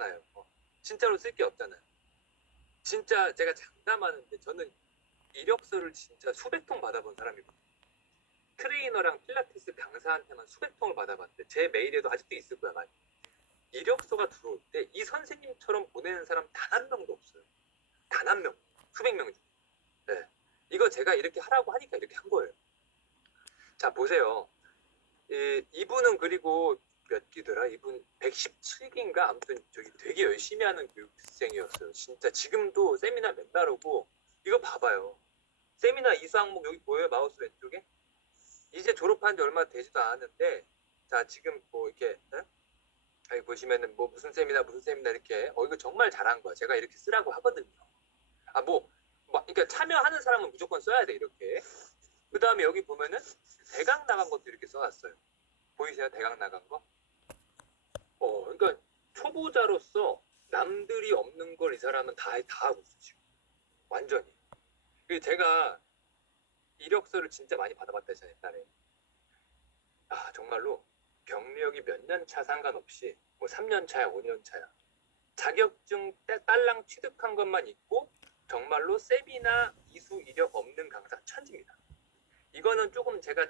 없잖아요. 진짜로 쓸 게 없잖아요. 진짜 제가 장담하는데 저는 이력서를 진짜 수백 통 받아본 사람이거든요. 트레이너랑 필라테스 강사한테만 수백 통을 받아봤는데 제 메일에도 아직도 있을 거야 많이. 이력서가 들어올 때 이 선생님처럼 보내는 사람 단 한 명도 없어요. 단 한 명. 수백 명 중에. 네. 이거 제가 이렇게 하라고 하니까 이렇게 한 거예요. 자 보세요. 이분은 그리고 몇 기더라? 이분 117기인가? 아무튼 저기 되게 열심히 하는 교육생이었어요. 진짜 지금도 세미나 맨날 오고 이거 봐봐요. 세미나 이수 항목 여기 보여요? 마우스 왼쪽에? 이제 졸업한 지 얼마 되지도 않았는데 자 지금 뭐 이렇게 여기 보시면은 뭐 무슨 세미나 이렇게 이거 정말 잘한 거야. 제가 이렇게 쓰라고 하거든요. 그러니까 참여하는 사람은 무조건 써야 돼 이렇게. 그 다음에 여기 보면은 대강 나간 것도 이렇게 써놨어요. 보이세요? 대강 나간 거? 그러니까 초보자로서 남들이 없는 걸 이 사람은 다 하고 있어 지금. 완전히. 그리고 제가 이력서를 진짜 많이 받아봤다 했잖아요 옛날에. 정말로 경력이 몇 년 차 상관없이 뭐 3년 차야 5년 차야 자격증 딸랑 취득한 것만 있고 정말로 세미나 이수 이력 없는 강사 천지입니다. 이거는 조금 제가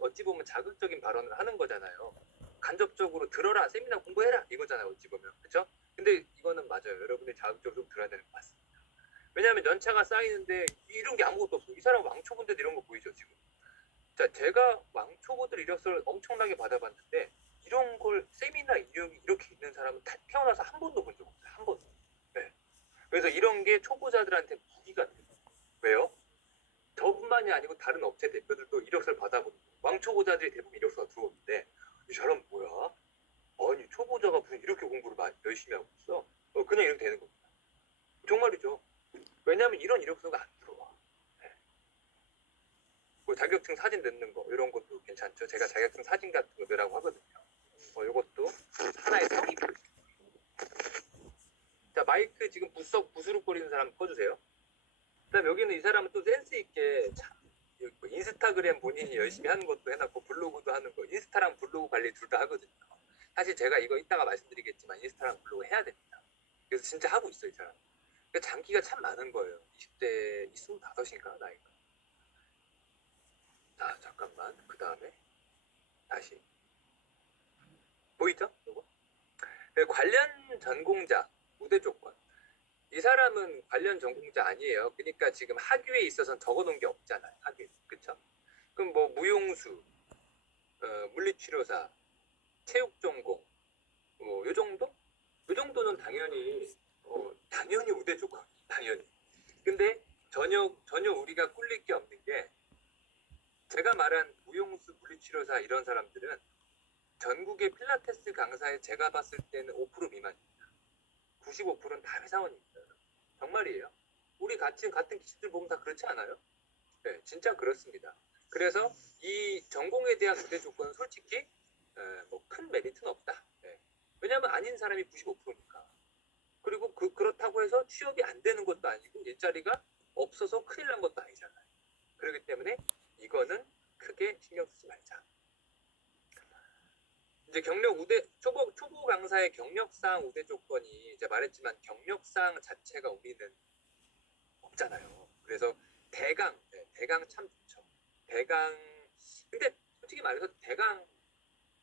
어찌 보면 자극적인 발언을 하는 거잖아요. 간접적으로 들어라 세미나 공부해라 이거잖아요 어찌 보면. 그렇죠? 근데 이거는 맞아요. 여러분들이 자극적으로 들어야 되는 것 같습니다. 왜냐하면 연차가 쌓이는데 이런 게 아무것도 없어. 이 사람 왕초보인데도 이런 거 보이죠 지금. 자 제가 왕초보들 이력서를 엄청나게 받아봤는데 이런 걸 세미나 이력이 이렇게 있는 사람은 태어나서 한 번도 본 적 없어요. 한 번도. 네. 그래서 이런 게 초보자들한테 무기가 돼요. 왜요? 저뿐만이 아니고 다른 업체 대표들도 이력서를 받아보는 왕초보자들이 대부분 이력서가 들어오는데 이 사람 뭐야? 아니 초보자가 무슨 이렇게 공부를 많이 열심히 하고 있어? 그냥 이렇게 되는 겁니다. 정말이죠. 왜냐하면 이런 이력서가 안 들어와. 네. 뭐 자격증 사진 넣는 거 이런 것도 괜찮죠. 제가 자격증 사진 같은 거 넣으라고 하거든요. 이것도 하나의 턱이고. 자 마이크 지금 부스럭거리는 사람 꺼주세요. 그다음 여기는 이 사람은 또 센스 있게 참 인스타그램 본인이 열심히 하는 것도 해놨고 블로그도 하는 거. 인스타랑 블로그 관리 둘 다 하거든요. 사실 제가 이거 이따가 말씀드리겠지만 인스타랑 블로그 해야 됩니다. 그래서 진짜 하고 있어요 이 사람. 그러니까 장기가 참 많은 거예요. 20대 25인가 나이가. 자 잠깐만 그 다음에 다시 보이죠? 이거? 관련 전공자 우대 조건. 이 사람은 관련 전공자 아니에요. 그러니까 지금 학위에 있어서는 적어놓은 게 없잖아요. 학위, 그쵸? 그럼 뭐 무용수, 물리치료사, 체육전공, 요 정도? 요 정도는 당연히 우대 조건, 당연히. 근데 전혀 우리가 꿀릴 게 없는 게 제가 말한 무용수, 물리치료사 이런 사람들은 전국의 필라테스 강사에 제가 봤을 때는 5% 미만입니다. 95%는 다 회사원입니다. 정말이에요. 우리 같은 기술들 보면 다 그렇지 않아요? 네, 진짜 그렇습니다. 그래서 이 전공에 대한 우대 조건은 솔직히 뭐 큰 메리트는 없다. 네. 왜냐하면 아닌 사람이 95%니까. 그리고 그렇다고 해서 취업이 안 되는 것도 아니고 일자리가 없어서 큰일 난 것도 아니잖아요. 그렇기 때문에 이거는 크게 신경 쓰지 말자. 이제 경력 우대 초보 강사의 경력상 우대 조건이 이제 말했지만 경력상 자체가 우리는 없잖아요. 그래서 대강 참 좋죠. 대강 근데 솔직히 말해서 대강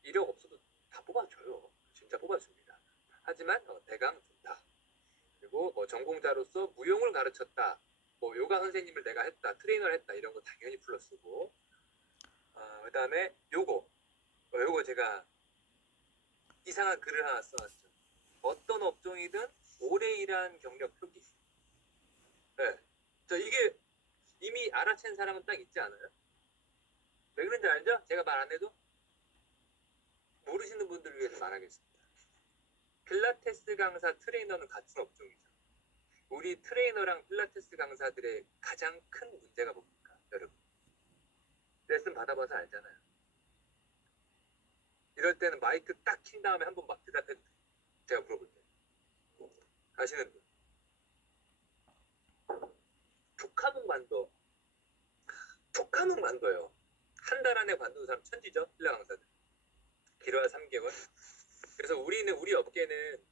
이력 없어도 다 뽑아줘요. 진짜 뽑아줍니다. 하지만 대강 좋다. 그리고 전공자로서 무용을 가르쳤다. 뭐 요가 선생님을 내가 했다. 트레이너를 했다. 이런 거 당연히 플러스고. 그다음에 요거 제가 이상한 글을 하나 써놨죠. 어떤 업종이든 오래 일한 경력 표기. 네. 이게 이미 알아챈 사람은 딱 있지 않아요? 왜 그런지 알죠? 제가 말 안 해도? 모르시는 분들을 위해서 말하겠습니다. 필라테스 강사, 트레이너는 같은 업종이죠. 우리 트레이너랑 필라테스 강사들의 가장 큰 문제가 뭡니까? 여러분. 레슨 받아봐서 알잖아요. 이럴 때는 마이크 딱 킨 다음에 한번 막 대답해도 돼요. 제가 물어볼 때. 아시는 분. 툭하면 관둬. 툭하면 관둬요. 한 달 안에 관두는 사람 천지죠. 필라 강사들. 길어야 3개월. 그래서 우리 업계는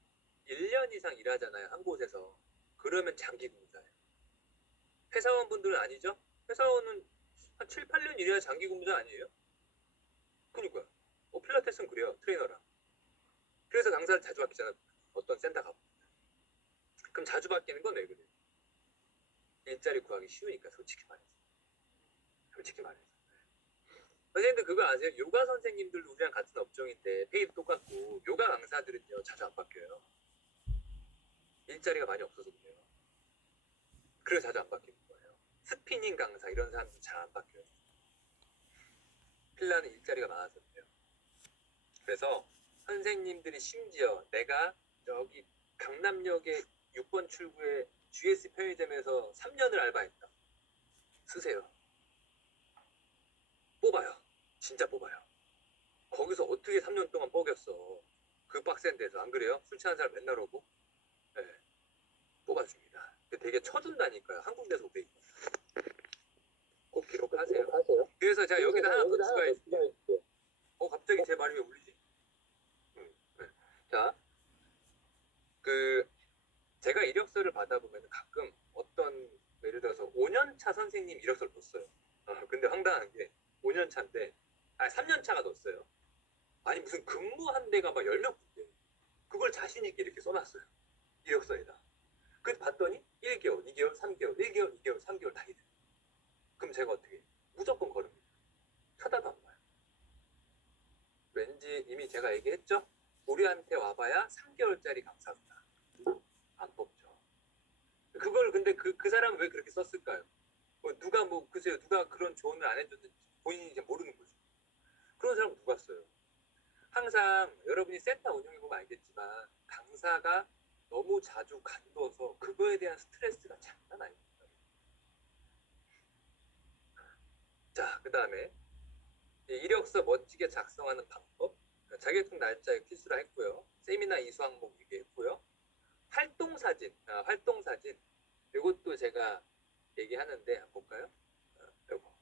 1년 이상 일하잖아요. 한 곳에서. 그러면 장기 근무자예요. 회사원분들은 아니죠? 회사원은 한 7, 8년 일해야 장기 근무자 아니에요? 그러니까요. 필라테스는 그래요. 트레이너랑. 그래서 강사를 자주 바뀌잖아요. 어떤 센터 가고. 그럼 자주 바뀌는 건 왜 그래요? 일자리 구하기 쉬우니까 솔직히 말해서. 솔직히 말해서. 선생님들 그거 아세요? 요가 선생님들도 우리랑 같은 업종인데 페이도 똑같고 요가 강사들은요 자주 안 바뀌어요. 일자리가 많이 없어서 그래요. 그래서 자주 안 바뀌는 거예요. 스피닝 강사 이런 사람들 잘 안 바뀌어요. 필라는 일자리가 많아서 그래요. 그래서 선생님들이 심지어 내가 여기 강남역에 6번 출구에 GS 편의점에서 3년을 알바했다. 쓰세요. 뽑아요. 진짜 뽑아요. 거기서 어떻게 3년 동안 뻐겼어. 그 빡센 데서. 안 그래요? 술 취한 사람 맨날 오고. 네. 뽑아줍니다. 되게 쳐준다니까요. 한 군데서 500. 꼭 기록하세요. 그래서 제가 여기다 하나 더 추가했어요. 갑자기 제 말이 왜 울리지? 네. 자, 제가 이력서를 받아보면 가끔 어떤 예를 들어서 5년차 선생님 이력서를 뒀어요. 근데 황당한 게 5년차인데 3년차가 뒀어요. 아니 무슨 근무한 데가 막 10명 군데 그걸 자신 있게 이렇게 써놨어요. 이력서에다. 그래서 봤더니 1개월, 2개월, 3개월, 1개월, 2개월, 3개월 다 이래. 그럼 제가 어떻게 해요? 무조건 걸읍니다. 쳐다도 안 봐요. 왠지 이미 제가 얘기했죠? 우리한테 와봐야 3개월짜리 강사입니다. 안 뽑죠. 그걸 근데 그 사람은 왜 그렇게 썼을까요? 누가 글쎄요, 누가 그런 조언을 안 해줬는지 본인이 이제 모르는 거죠. 그런 사람 누가 써요? 항상 여러분이 센터 운영해보면 알겠지만 강사가 너무 자주 간둬서 그거에 대한 스트레스가 장난 아닙니다. 자, 그 다음에 이력서 멋지게 작성하는 방법, 자격증 날짜에 필수라 했고요. 세미나 이수 항목 얘기했고요. 활동사진, 이것도 제가 얘기하는데 한번 볼까요? 요거.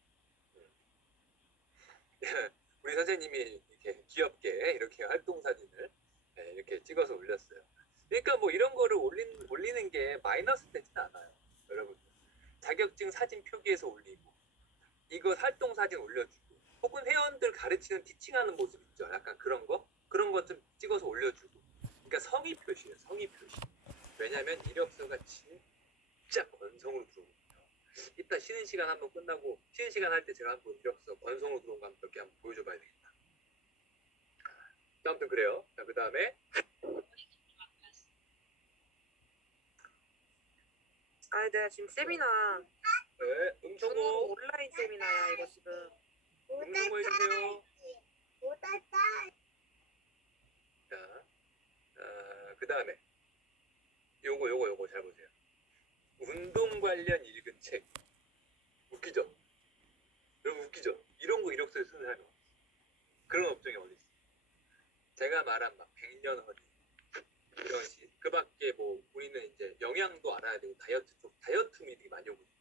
우리 선생님이 이렇게 귀엽게 이렇게 활동사진을 이렇게 찍어서 올렸어요. 그러니까 뭐 이런 거를 올리는 게 마이너스 되진 않아요. 여러분. 자격증 사진 표기해서 올리고 이거 활동사진 올려주고 혹은 회원들 가르치는 티칭하는 모습 있죠. 약간 그런 거 좀 찍어서 올려주고 그러니까 성의 표시예요. 성의 표시. 왜냐하면 이력서가 진짜 건성으로 들어오거든요. 이따 쉬는 시간 한번 끝나고 쉬는 시간 할 때 제가 한번 이력서 건성으로 들어온 거 몇 개 한번 보여줘 봐야 되겠다. 아무튼 그래요. 자, 그 다음에 내가 지금 세미나 중국 응성호 온라인 세미나야 이거 지금. 응성호 해주세요. 자, 그 다음에 요거 잘 보세요. 운동 관련 읽은 책. 웃기죠? 여러분 웃기죠? 이런 거 이력서에 쓰는 사람이 없어. 그런 업종이 어디 있어? 제가 말한 막 100년 허리 이런 시. 그 밖에 뭐 우리는 이제 영양도 알아야 되고 다이어트 미들이 많이 오거든요.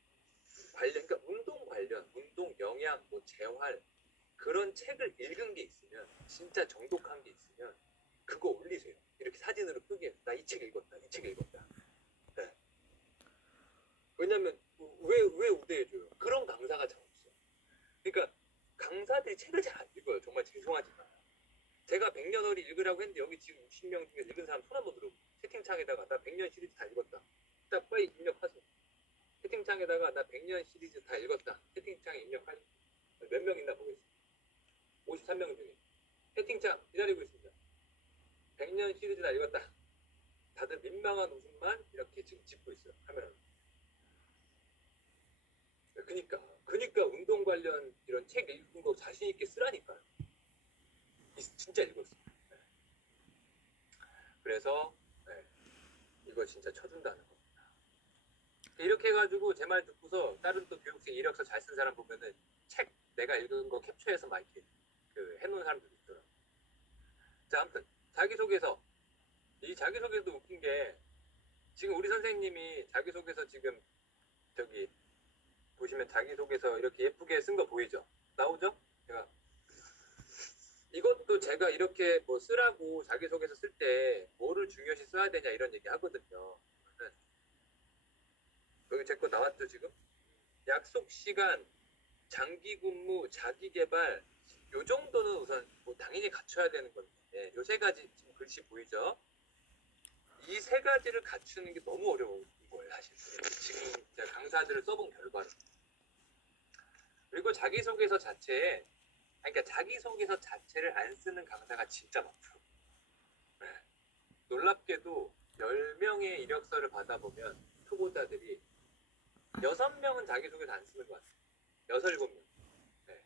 그러니까 운동 관련, 운동 영양, 뭐 재활 그런 책을 읽은 게 있으면 진짜 정독한 게 있으면 그거 올리세요. 이렇게 사진으로 표기해서 나 이 책 읽었다. 네. 왜냐면 왜 우대해줘요? 그런 강사가 잘 없어. 그러니까 강사들이 책을 잘 안 읽어요. 정말 죄송하지만 제가 100년 허리 읽으라고 했는데 여기 지금 60명 중에 읽은 사람 손 한번 들어보고 채팅창에다가 나 100년 시리즈 다 읽었다. 딱 빨리 입력하세요. 채팅창에다가 나 100년 시리즈 다 읽었다. 채팅창에 입력하세요. 몇 명 있나 보겠습니다. 53명 중에 채팅창 기다리고 있습니다. 100년 시리즈 다 읽었다. 다들 민망한 웃음만 이렇게 지금 짓고 있어요. 카메라로. 그니까 운동 관련 이런 책 읽은 거 자신 있게 쓰라니까요. 진짜 읽었어요. 네. 그래서 이거 진짜 쳐준다는 겁니다. 이렇게 해가지고 제 말 듣고서 다른 또 교육생 이력서 잘 쓴 사람 보면은 책 내가 읽은 거 캡처해서 막 이렇게 해놓은 사람들도 있더라고요. 자, 아무튼 자기소개서. 이 자기소개도 웃긴 게 지금 우리 선생님이 자기소개서 지금 저기 보시면 자기소개서 이렇게 예쁘게 쓴 거 보이죠? 나오죠? 이것도 제가 이렇게 뭐 쓰라고 자기소개서 쓸 때 뭐를 중요시 갖춰야 되냐 이런 얘기 하거든요. 여기 제 거 나왔죠 지금? 약속 시간, 장기 근무, 자기 개발 요 정도는 우선 뭐 당연히 갖춰야 되는 건데 요 세 가지 지금 글씨 보이죠? 이 세 가지를 갖추는 게 너무 어려운 거예요 사실. 지금 제가 강사들을 써본 결과로. 그리고 자기소개서 자체에 그러니까 자기소개서 자체를 안 쓰는 강사가 진짜 많죠. 네. 놀랍게도 10명의 이력서를 받아보면 초보자들이 6명은 자기소개서 안 쓰는 것 같아요. 6, 7명. 네.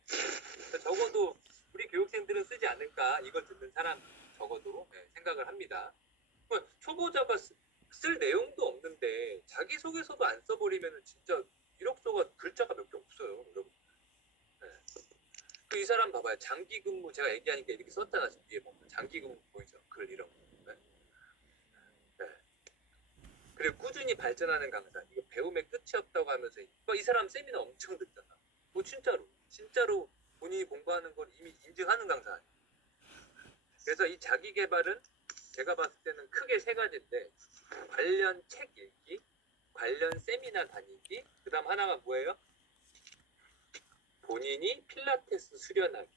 적어도 우리 교육생들은 쓰지 않을까 이걸 듣는 사람 적어도 생각을 합니다. 초보자가 쓸 내용도 없는데 자기소개서도 안 써버리면 진짜 이력서가 글자가 몇 개 없어요. 여러분. 네. 이 사람 봐봐요. 장기 근무 제가 얘기하니까 이렇게 썼잖아. 지금 위에 보면 장기 근무 보이죠? 글 이런 거. 네. 네. 그리고 꾸준히 발전하는 강사. 이거 배움의 끝이 없다고 하면서 이 사람 세미나 엄청 듣잖아. 뭐 진짜로 본인이 공부하는 걸 이미 인증하는 강사 아니에요. 그래서 이 자기 개발은 제가 봤을 때는 크게 세 가지인데 관련 책 읽기, 관련 세미나 다니기, 그 다음 하나가 뭐예요? 본인이 필라테스 수련하기.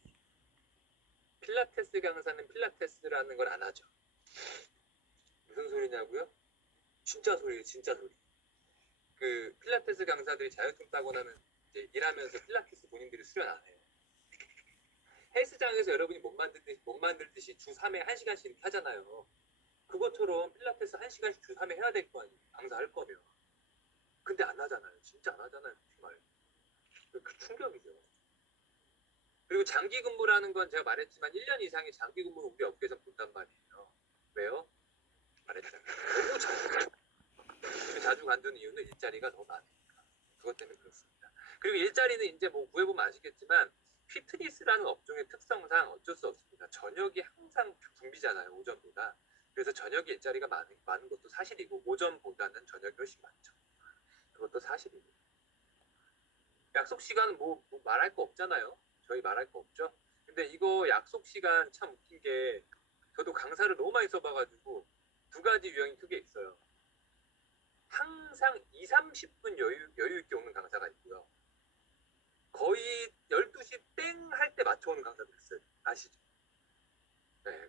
필라테스 강사는 필라테스라는 걸 안 하죠. 무슨 소리냐고요? 진짜 소리예요, 진짜 소리. 그 필라테스 강사들이 자격증 따고 나면 이제 일하면서 필라테스 본인들이 수련 안 해요. 헬스장에서 여러분이 못 만들듯이 주 3회 1시간씩 이렇게 하잖아요. 그것처럼 필라테스 1시간씩 주 3회 해야 될 거 아니에요. 강사 할 거면. 근데 안 하잖아요. 진짜 안 하잖아요. 정말. 그 충격이죠. 그리고 장기 근무라는 건 제가 말했지만 1년 이상의 장기 근무를 우리 업계에서 본단 말이에요. 왜요? 말했잖아요. 너무 자주 간두는 이유는 일자리가 더 많으니까. 그것 때문에 그렇습니다. 그리고 일자리는 이제 뭐 구해보면 아시겠지만 피트니스라는 업종의 특성상 어쩔 수 없습니다. 저녁이 항상 붐비잖아요. 오전보다. 그래서 저녁에 일자리가 많은 것도 사실이고 오전보다는 저녁이 훨씬 많죠. 그것도 사실이고. 약속 시간은 뭐 말할 거 없잖아요. 저희 말할 거 없죠. 근데 이거 약속 시간 참 웃긴 게 저도 강사를 너무 많이 써봐가지고 두 가지 유형이 크게 있어요. 항상 2, 30분 여유 있게 오는 강사가 있고요. 거의 12시 땡 할 때 맞춰오는 강사도 있어요. 아시죠? 네.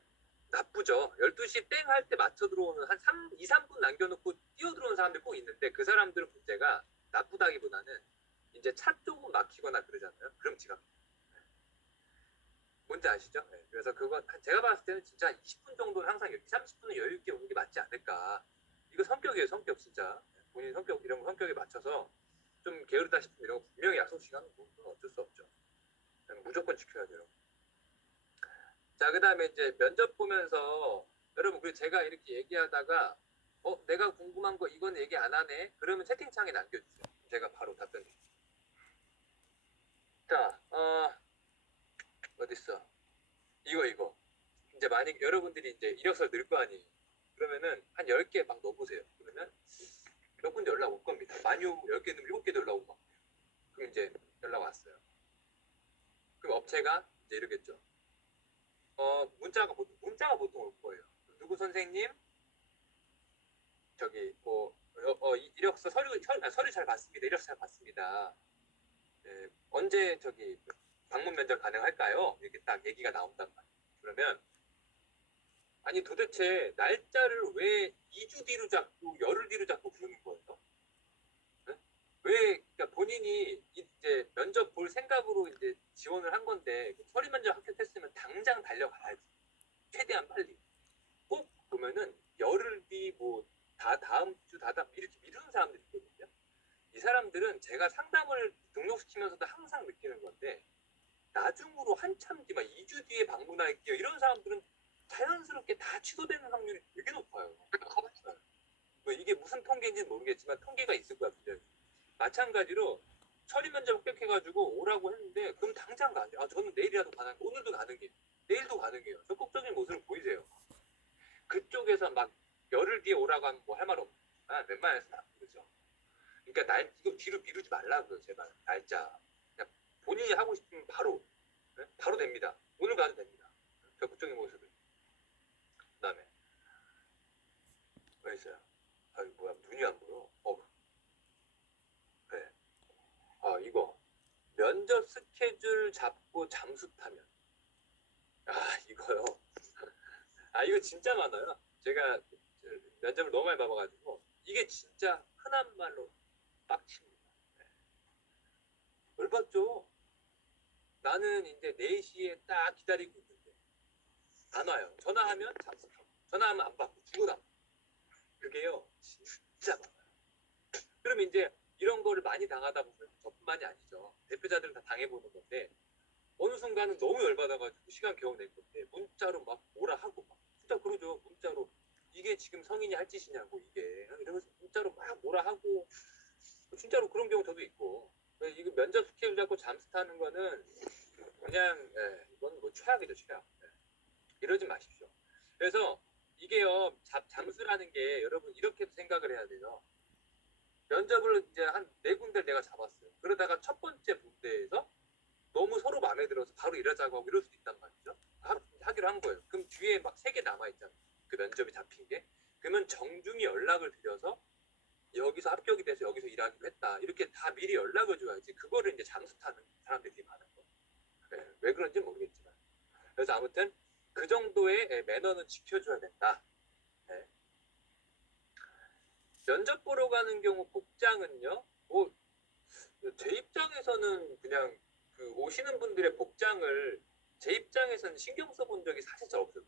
나쁘죠. 12시 땡 할 때 맞춰 들어오는 한 2, 3분 남겨놓고 뛰어 들어오는 사람들이 꼭 있는데 그 사람들은 문제가 나쁘다기보다는 이제 차 조금 막히거나 그러잖아요. 그럼 지각. 뭔지 아시죠? 네. 그래서 그거 제가 봤을 때는 진짜 20분 정도는 항상 2, 30분은 여유 있게 오는 게 맞지 않을까. 이거 성격이에요. 성격 진짜. 본인 성격 이런 거 성격에 맞춰서 좀 게으르다 싶으면 이런 거 분명히 약속 시간은 뭐 어쩔 수 없죠. 무조건 지켜야 돼요. 자, 그 다음에 이제 면접 보면서 여러분 그리고 제가 이렇게 얘기하다가 내가 궁금한 거 이건 얘기 안 하네 그러면 채팅창에 남겨주세요. 제가 바로 답변 드릴게요. 자, 어딨어? 이거 이제 만약 여러분들이 이제 이력서를 넣을 거 아니에요. 그러면은 한 10개 막 넣어보세요. 그러면 몇 군데 연락 올 겁니다. 많이 오면 10개 넣으면 7개도 연락 올 겁니다. 그럼 이제 연락 왔어요. 그럼 업체가 이제 이러겠죠. 문자가 보통 올 거예요. 누구 선생님? 저기 이력서 서류 잘 봤습니다. 이력서 잘 봤습니다. 네, 언제 저기 방문 면접 가능할까요? 이렇게 딱 얘기가 나온단 말이에요. 그러면 아니 도대체 날짜를 왜 2주 뒤로 잡고 열흘 뒤로 잡고 그러는 거예요? 네? 왜 그러니까 본인이 이제 면접 볼 생각으로 이제 지원을 한 건데 서류 면접 합격했으면 당장 달려가야지. 최대한 빨리. 꼭 보면은 열흘 뒤 뭐 다음 주 이렇게 미루는 사람들이 있거든요. 이 사람들은 제가 상담을 등록시키면서도 항상 느끼는 건데 나중으로 한참 뒤 막 2주 뒤에 방문할게요. 이런 사람들은 자연스럽게 다 취소되는 확률이 되게 높아요. 뭐 이게 무슨 통계인지는 모르겠지만 통계가 있을 거야 분명히. 마찬가지로 처리 면접 합격해가지고 오라고 했는데 그럼 당장 가요. 저는 내일이라도 가능, 오늘도 가능해요. 내일도 가능해요. 적극적인 모습을 보이세요. 그쪽에서 막 열흘 뒤에 오라고 하면 뭐 할 말 없나? 웬만해서는 안 그러죠. 그러니까 이거 뒤로 미루지 말라고요, 제발. 날짜. 그냥 본인이 하고 싶으면 바로, 네? 바로 됩니다. 오늘 가도 됩니다. 적극적인 모습을. 그다음에 여기 있어요. 아, 이거 뭐야? 눈이 안 보여. 그래. 아, 이거. 면접 스케줄 잡고 잠수 타면. 아, 이거요. 아, 이거 진짜 많아요. 제가 면접을 너무 많이 봐봐가지고 이게 진짜 흔한 말로 빡칩니다. 네. 열받죠? 나는 이제 4시에 딱 기다리고 있는데 안 와요. 전화하면 잠수 타고 전화하면 안 받고 죽어나. 그게요 진짜 많아요. 그럼 이제 이런 거를 많이 당하다 보면 저뿐만이 아니죠. 대표자들은 다 당해보는 건데 어느 순간은 너무 열받아가지고 시간 겨우 낼 건데 문자로 막 뭐라 하고 막 진짜 그러죠. 문자로 이게 지금 성인이 할 짓이냐고 이게 이러면서 문자로 막 뭐라 하고 진짜로 그런 경우 저도 있고 이거 면접 스케줄 잡고 잠수 타는 거는 그냥 이건 뭐 최악이죠 최악. 이러지 마십시오. 그래서 이게요 잠수라는 게 여러분 이렇게도 생각을 해야 돼요. 면접을 이제 한 4군데를 내가 잡았어요. 그러다가 첫 번째 군대에서 너무 서로 마음에 들어서 바로 일하자고 하고 이럴 수도 있단 말이죠. 하기로 한 거예요. 그럼 뒤에 막 3개 남아있잖아요. 그 면접이 잡힌 게. 그러면 정중히 연락을 드려서 여기서 합격이 돼서 여기서 일하기로 했다. 이렇게 다 미리 연락을 줘야지. 그거를 이제 잠수 타는 사람들이 많은 거예요. 네, 왜 그런지 모르겠지만. 그래서 아무튼 그 정도의 매너는 지켜줘야 된다. 네. 면접 보러 가는 경우 복장은요. 뭐 제 입장에서는 그냥 그 오시는 분들의 복장을 제 입장에서는 신경 써본 적이 사실 잘 없어요.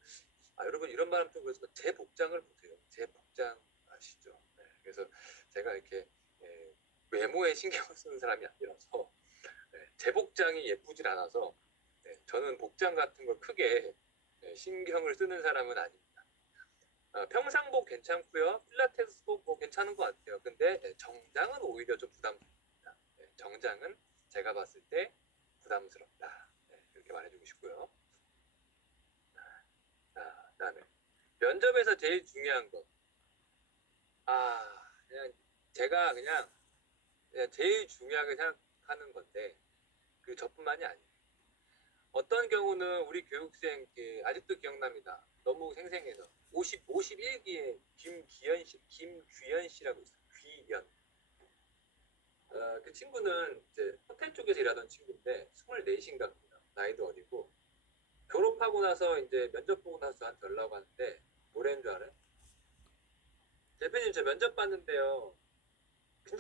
아, 여러분 이런 말하면 좀 그렇지만 제 복장을 보세요. 제 복장 아시죠? 네, 그래서 제가 이렇게 외모에 신경을 쓰는 사람이 아니라서 제 복장이 예쁘질 않아서 저는 복장 같은 걸 크게 신경을 쓰는 사람은 아닙니다. 평상복 괜찮고요. 필라테스복 뭐 괜찮은 것 같아요. 근데 정장은 오히려 좀 부담스럽습니다. 정장은 제가 봤을 때 부담스럽다. 이렇게 말해주고 싶고요. 자, 그다음에 면접에서 제일 중요한 것. 그냥 제가 그냥 제일 중요하게 생각하는 건데 그 저뿐만이 아니에요. 어떤 경우는 우리 교육생 아직도 기억납니다. 너무 생생해서 51기에 김귀연 씨라고 있어요. 귀연. 그 친구는 이제 호텔 쪽에서 일하던 친구인데 24인가 봅니다. 나이도 어리고 졸업하고 나서 이제 면접 보고 나서 저한테 연락 왔는데 뭐라는 줄 알아요? 대표님 저 면접 봤는데요.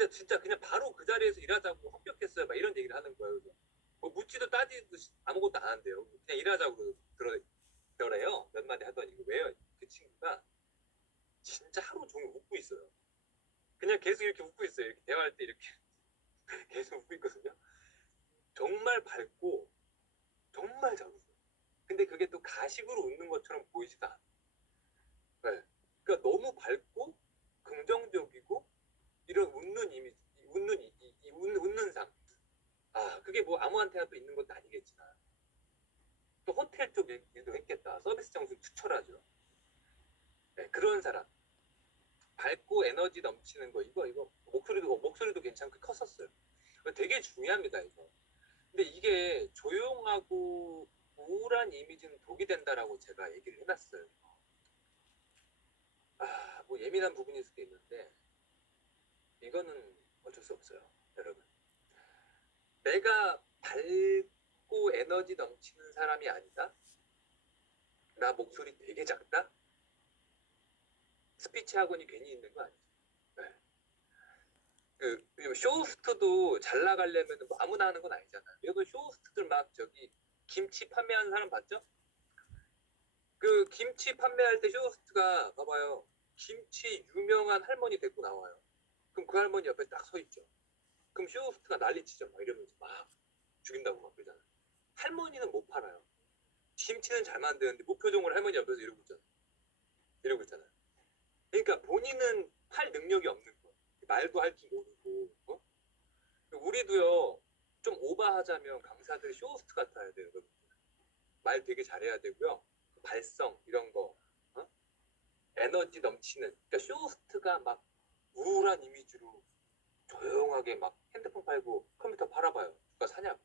진짜 그냥 바로 그 자리에서 일하자고 합격했어요. 막 이런 얘기를 하는 거예요. 뭐 묻지도 따지도 아무것도 안 한대요. 그냥 일하자고 그러래요. 몇 마디 하더니 왜요? 그 친구가 진짜 하루 종일 웃고 있어요. 그냥 계속 이렇게 웃고 있어요. 이렇게 대화할 때 이렇게 계속 웃고 있거든요. 정말 밝고 정말 잘 웃어요. 근데 그게 또 가식으로 웃는 것처럼 보이지도 않아요. 네. 그러니까 너무 밝고 긍정적이고 이런 웃는 이미지, 웃는 상. 그게 뭐 아무한테나 또 있는 것도 아니겠지만 또 호텔 쪽 일도 했겠다. 서비스 장소 추천하죠. 네, 그런 사람. 밝고 에너지 넘치는 거 이거 목소리도 괜찮고 컸었어요. 되게 중요합니다 이거. 근데 이게 조용하고 우울한 이미지는 독이 된다라고 제가 얘기를 해놨어요. 뭐 예민한 부분일 수도 있는데 이거는 어쩔 수 없어요, 여러분. 내가 밝고 에너지 넘치는 사람이 아니다. 나 목소리 되게 작다. 스피치 학원이 괜히 있는 거 아니죠? 네. 그 쇼호스트도 잘 나가려면 뭐 아무나 하는 건 아니잖아요. 여러분 쇼호스트들 막 저기 김치 판매하는 사람 봤죠? 그 김치 판매할 때 쇼호스트가 봐봐요. 김치 유명한 할머니 데리고 나와요. 그럼 그 할머니 옆에 딱 서 있죠. 그럼 쇼호스트가 난리치죠. 막 이러면서 막 죽인다고 막 그러잖아요. 할머니는 못 팔아요. 김치는 잘 만드는데 무표정으로 할머니 옆에서 이러고 있잖아요. 이러고 있잖아요. 그러니까 본인은 팔 능력이 없는 거예요. 말도 할 줄 모르고. 우리도요. 좀 오버하자면 강사들이 쇼호스트 같아야 돼요. 여러분. 말 되게 잘해야 되고요. 발성 이런 거. 에너지 넘치는. 그러니까 쇼호스트가 막 우울한 이미지로 조용하게 막 핸드폰 팔고 컴퓨터 팔아봐요. 누가 사냐고.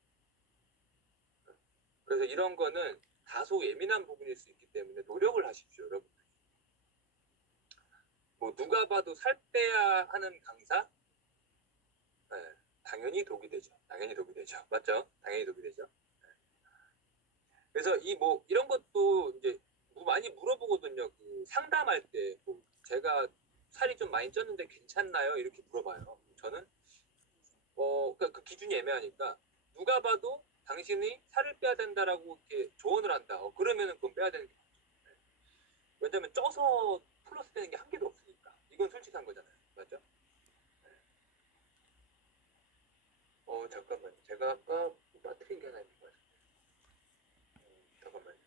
그래서 이런 거는 다소 예민한 부분일 수 있기 때문에 노력을 하십시오, 여러분. 뭐 누가 봐도 살 빼야 하는 강사? 네, 당연히 독이 되죠. 당연히 독이 되죠. 맞죠? 당연히 독이 되죠. 네. 그래서 이 뭐 이런 것도 이제 뭐 많이 물어보거든요. 그 상담할 때 뭐 제가 살이 좀 많이 쪘는데 괜찮나요? 이렇게 물어봐요. 저는 그러니까 그 기준이 애매하니까 누가 봐도 당신이 살을 빼야 된다라고 이렇게 조언을 한다. 그러면은 그건 빼야 되는 게 맞죠. 네. 왜냐면 쪄서 플러스 되는 게 한 개도 없으니까. 이건 솔직한 거잖아요. 맞죠? 네. 잠깐만요. 제가 아까 빠뜨린 게 하나 있는 것 같은데. 잠깐만요.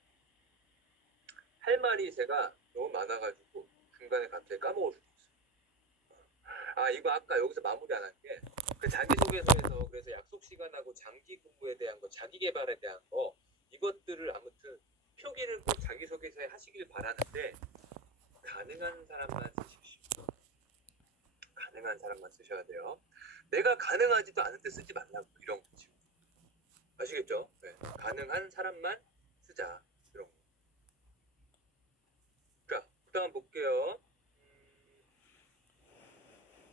할 말이 제가 너무 많아가지고 중간에 갑자기 까먹을 수도 있어요. 이거 아까 여기서 마무리 안 한 게 그 자기소개서에서 그래서 약속 시간하고 장기 근무에 대한 거, 자기 개발에 대한 거 이것들을 아무튼 표기를 꼭 자기소개서에 하시길 바라는데 가능한 사람만 쓰십시오. 가능한 사람만 쓰셔야 돼요. 내가 가능하지도 않은데 쓰지 말라고 이런 거지. 아시겠죠? 네. 가능한 사람만 쓰자 이런 거. 자, 그다음 볼게요.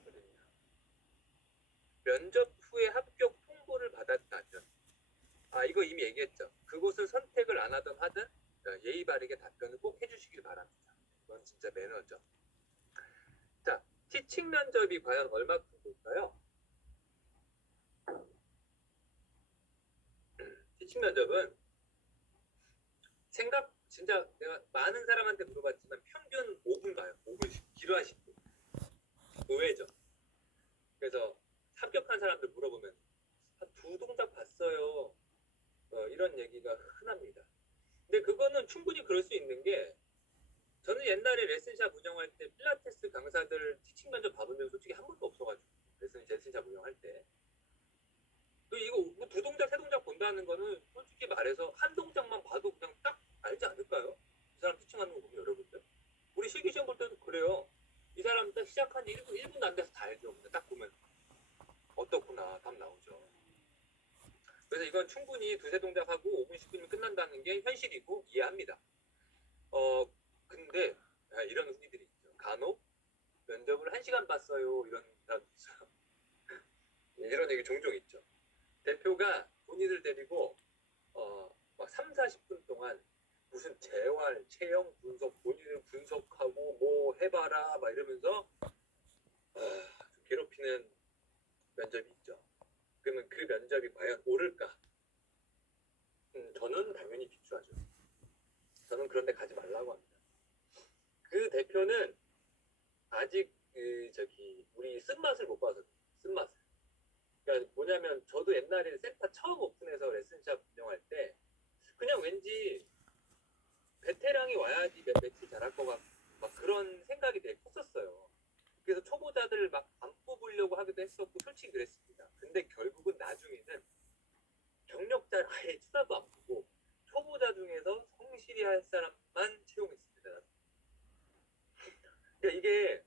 어딨냐. 면접 후에 합격 통보를 받았다면 이거 이미 얘기했죠. 그곳을 선택을 안 하든 하든 예의 바르게 답변을 꼭 해주시길 바랍니다. 이건 진짜 매너죠. 자, 티칭 면접이 과연 얼마큼 볼까요? 티칭 면접은 진짜 내가 많은 사람한테 물어봤지만 평균 5분 가요. 5분씩 길어하신 분. 의외죠. 그래서 합격한 사람들 물어보면 두 동작 봤어요. 이런 얘기가 흔합니다. 근데 그거는 충분히 그럴 수 있는 게 저는 옛날에 레슨샵 운영할 때 필라테스 강사들 티칭 면접 봐본 적이 솔직히 한 번도 없어가지고 레슨샵 운영할 때 이거 뭐 두 동작 세 동작 본다는 거는 솔직히 말해서 한 동작만 봐도 그냥 딱 알지 않을까요? 이 사람 티칭하는 거 보면 여러분들 우리 실기시험 볼 때도 그래요. 이 사람 딱 시작한 지 1분도 안 돼서 다 알죠. 근데 딱 보면 어떻구나 답 나오죠. 그래서 이건 충분히 두세 동작 하고 5분 10분이면 끝난다는 게 현실이고 이해합니다. 근데 이런 후기들이 있죠. 간혹 면접을 1시간 봤어요. 이런 사람도 있어요. 이런 얘기 종종 있죠. 대표가 본인을 데리고 막 3, 40분 동안 무슨 재활, 체형 분석, 본인을 분석하고 뭐 해봐라 막 이러면서 좀 괴롭히는 면접이 있죠. 그러면 그 면접이 과연 오를까? 저는 당연히 비추하죠. 저는 그런 데 가지 말라고 합니다. 그 대표는 아직 우리 쓴맛을 못 봐서 쓴맛을. 그러니까 뭐냐면 저도 옛날에 센터 처음 오픈해서 레슨샵 운영할 때 그냥 왠지 베테랑이 와야지 며칠 잘할 것 같고 막 그런 생각이 되게 컸었어요. 그래서 초보자들 막 안 뽑으려고 하기도 했었고 솔직히 그랬습니다. 근데 결국은 나중에는 경력자를 아예 쳐다도 안 보고 초보자 중에서 성실히 할 사람만 채용했습니다. 그러니까 이게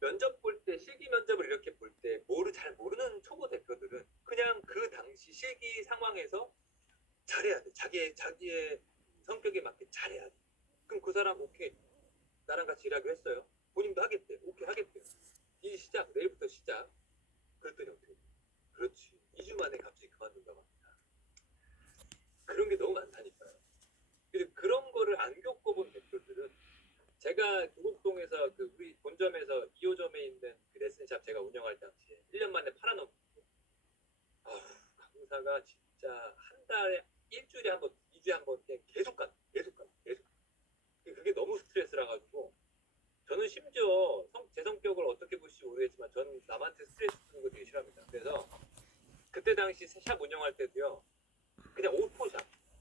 면접 볼 때 실기 면접을 이렇게 볼 때 잘 모르는 초보 대표들은 그냥 그 당시 실기 상황에서 잘해야 돼. 자기의 성격에 맞게 잘해야 돼. 그럼 그 사람 오케이 나랑 같이 일하기로 했어요. 본인도 하겠대. 오케이 하겠대요. 일 시작 내일부터 시작. 그랬더니 어떻게 돼? 그렇지. 2주 만에 갑자기 그만둔다고 합니다. 그런 게 너무 많다니까요. 근데 그런 거를 안 겪어본 대표들은 제가 구곡동에서 그 우리 본점에서 2호점에 있는 그 레슨샵 제가 운영할 당시에 1년 만에 팔아넘고 강사가 진짜 한 달에 일주일에 한 번, 2주에 한 번 계속 가. 그게 너무 스트레스라 가지고 저는 심지어 제 성격을 어떻게 보실지 모르겠지만 저는 남한테 스트레스 주는 거 되게 싫어합니다. 그래서 그때 당시 샵 운영할 때도요. 그냥 오토샵,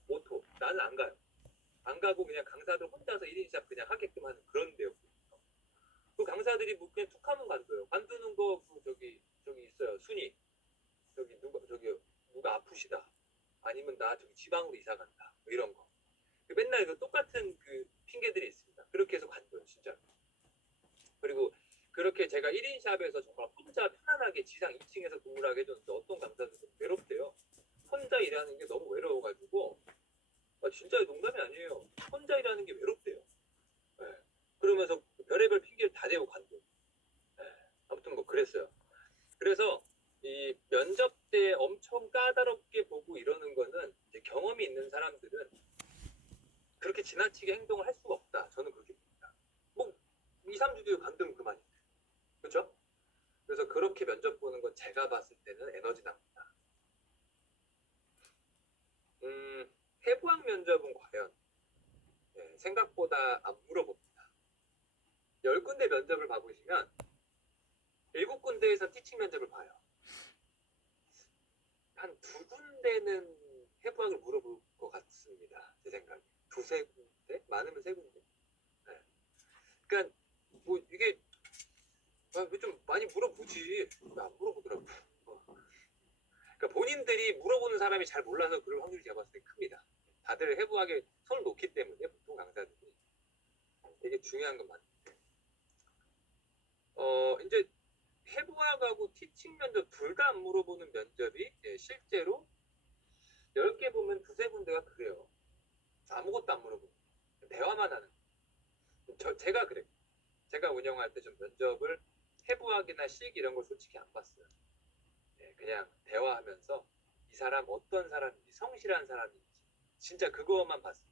오토. 나는 안 가요. 안 가고 그냥 강사들 혼자서 1인 샵 그냥 하게끔 하는 그런 데였거든요. 그 강사들이 뭐 그냥 툭 하면 관둬요. 관두는 거 저기 있어요. 순위. 누가 아프시다. 아니면 나 저기 지방으로 이사 간다. 뭐 이런 거. 맨날 그 똑같은 그 핑계들이 있습니다. 그렇게 해서 관둬요, 진짜. 그리고 그렇게 제가 1인 샵에서 정말 혼자 편안하게 지상 2층에서 근무를 하게 해줬는데 어떤 강사들은 외롭대요. 혼자 일하는 게 너무 외로워가지고 진짜 농담이 아니에요. 혼자 일하는 게 외롭대요. 네. 그러면서 별의별 핑계를 까다롭게 보고 이러는 거는 이제 경험이 있는 사람들은 그렇게 지나치게 행동을 할 수가 없다. 저는 그렇게 봅니다. 뭐 2, 3주 뒤에 관두면 그만이에요. 그렇죠? 그래서 그렇게 면접 보는 건 제가 봤을 때는 에너지 납니다. 해부학 면접은 과연 생각보다 안 물어봅니다. 10군데 면접을 봐보시면 7군데에서 티칭 면접을 봐요. 한 2군데는 해부학을 물어볼 것 같습니다. 제 생각에. 2, 3군데? 많으면 3군데. 네. 그러니까 뭐 이게 좀 많이 물어보지. 왜 안 물어보더라고. 그러니까 본인들이 물어보는 사람이 잘 몰라서 그럴 확률이 제가 봤을 때 큽니다. 다들 해부학에 손을 놓기 때문에 보통 강사들이 되게 중요한 건 맞는데 이제 해부학하고 티칭 면접 둘 다 안 물어보는 면접이 실제로 10개 보면 2, 3군데가 그래요. 아무것도 안 물어보고 대화만 하는 제가 그래요. 제가 운영할 때 좀 면접을 해부학이나 식 이런 걸 솔직히 안 봤어요. 그냥 대화하면서 이 사람 어떤 사람인지 성실한 사람인지 진짜 그거만 봤어요.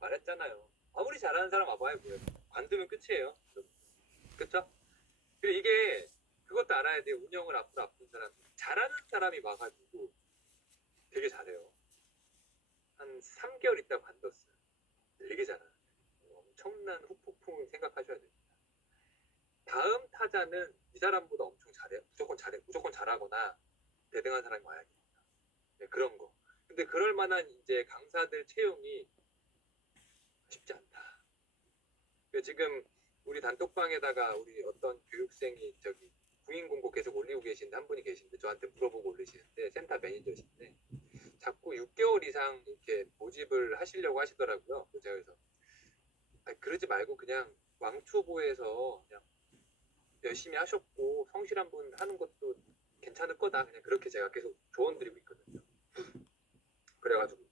말했잖아요. 아무리 잘하는 사람 와봐야 뭐예요. 관두면 끝이에요. 그쵸? 그리고 이게 그것도 알아야 돼요. 운영을 앞으로 사람 잘하는 사람이 와가지고 되게 잘해요. 한 3개월 있다 관뒀어요. 되게 잘하는 엄청난 후폭풍을 생각하셔야 됩니다. 다음 타자는 이 사람보다 엄청 잘해요. 무조건 잘해. 무조건 잘하거나 대등한 사람이 와야겠다. 네, 그런 거. 근데 그럴 만한 이제 강사들 채용이 쉽지 않다. 지금 우리 단톡방에다가 우리 어떤 교육생이 저기 구인 공고 계속 올리고 계신데 한 분이 계신데 저한테 물어보고 올리시는데 센터 매니저신데 자꾸 6개월 이상 이렇게 모집을 하시려고 하시더라고요. 제가 그래서 그러지 말고 그냥 왕초보에서 그냥 열심히 하셨고 성실한 분 하는 것도 괜찮을 거다. 그냥 그렇게 제가 계속 조언 드리고 있거든요. 그래가지고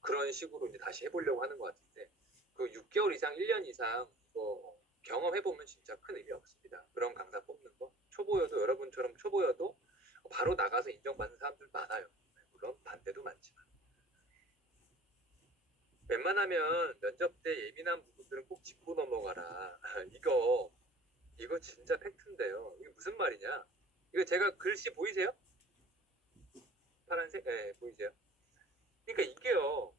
그런 식으로 이제 다시 해보려고 하는 것 같은데 그 6개월 이상, 1년 이상 이거 경험해보면 진짜 큰 의미 없습니다. 그런 강사 뽑는 거 초보여도 여러분처럼 초보여도 바로 나가서 인정받는 사람들 많아요. 물론 반대도 많지만 웬만하면 면접 때 예민한 부분들은 꼭 짚고 넘어가라. 이거 진짜 팩트인데요. 이게 무슨 말이냐? 이거 제가 글씨 보이세요? 파란색? 네, 보이세요? 그러니까 이게요.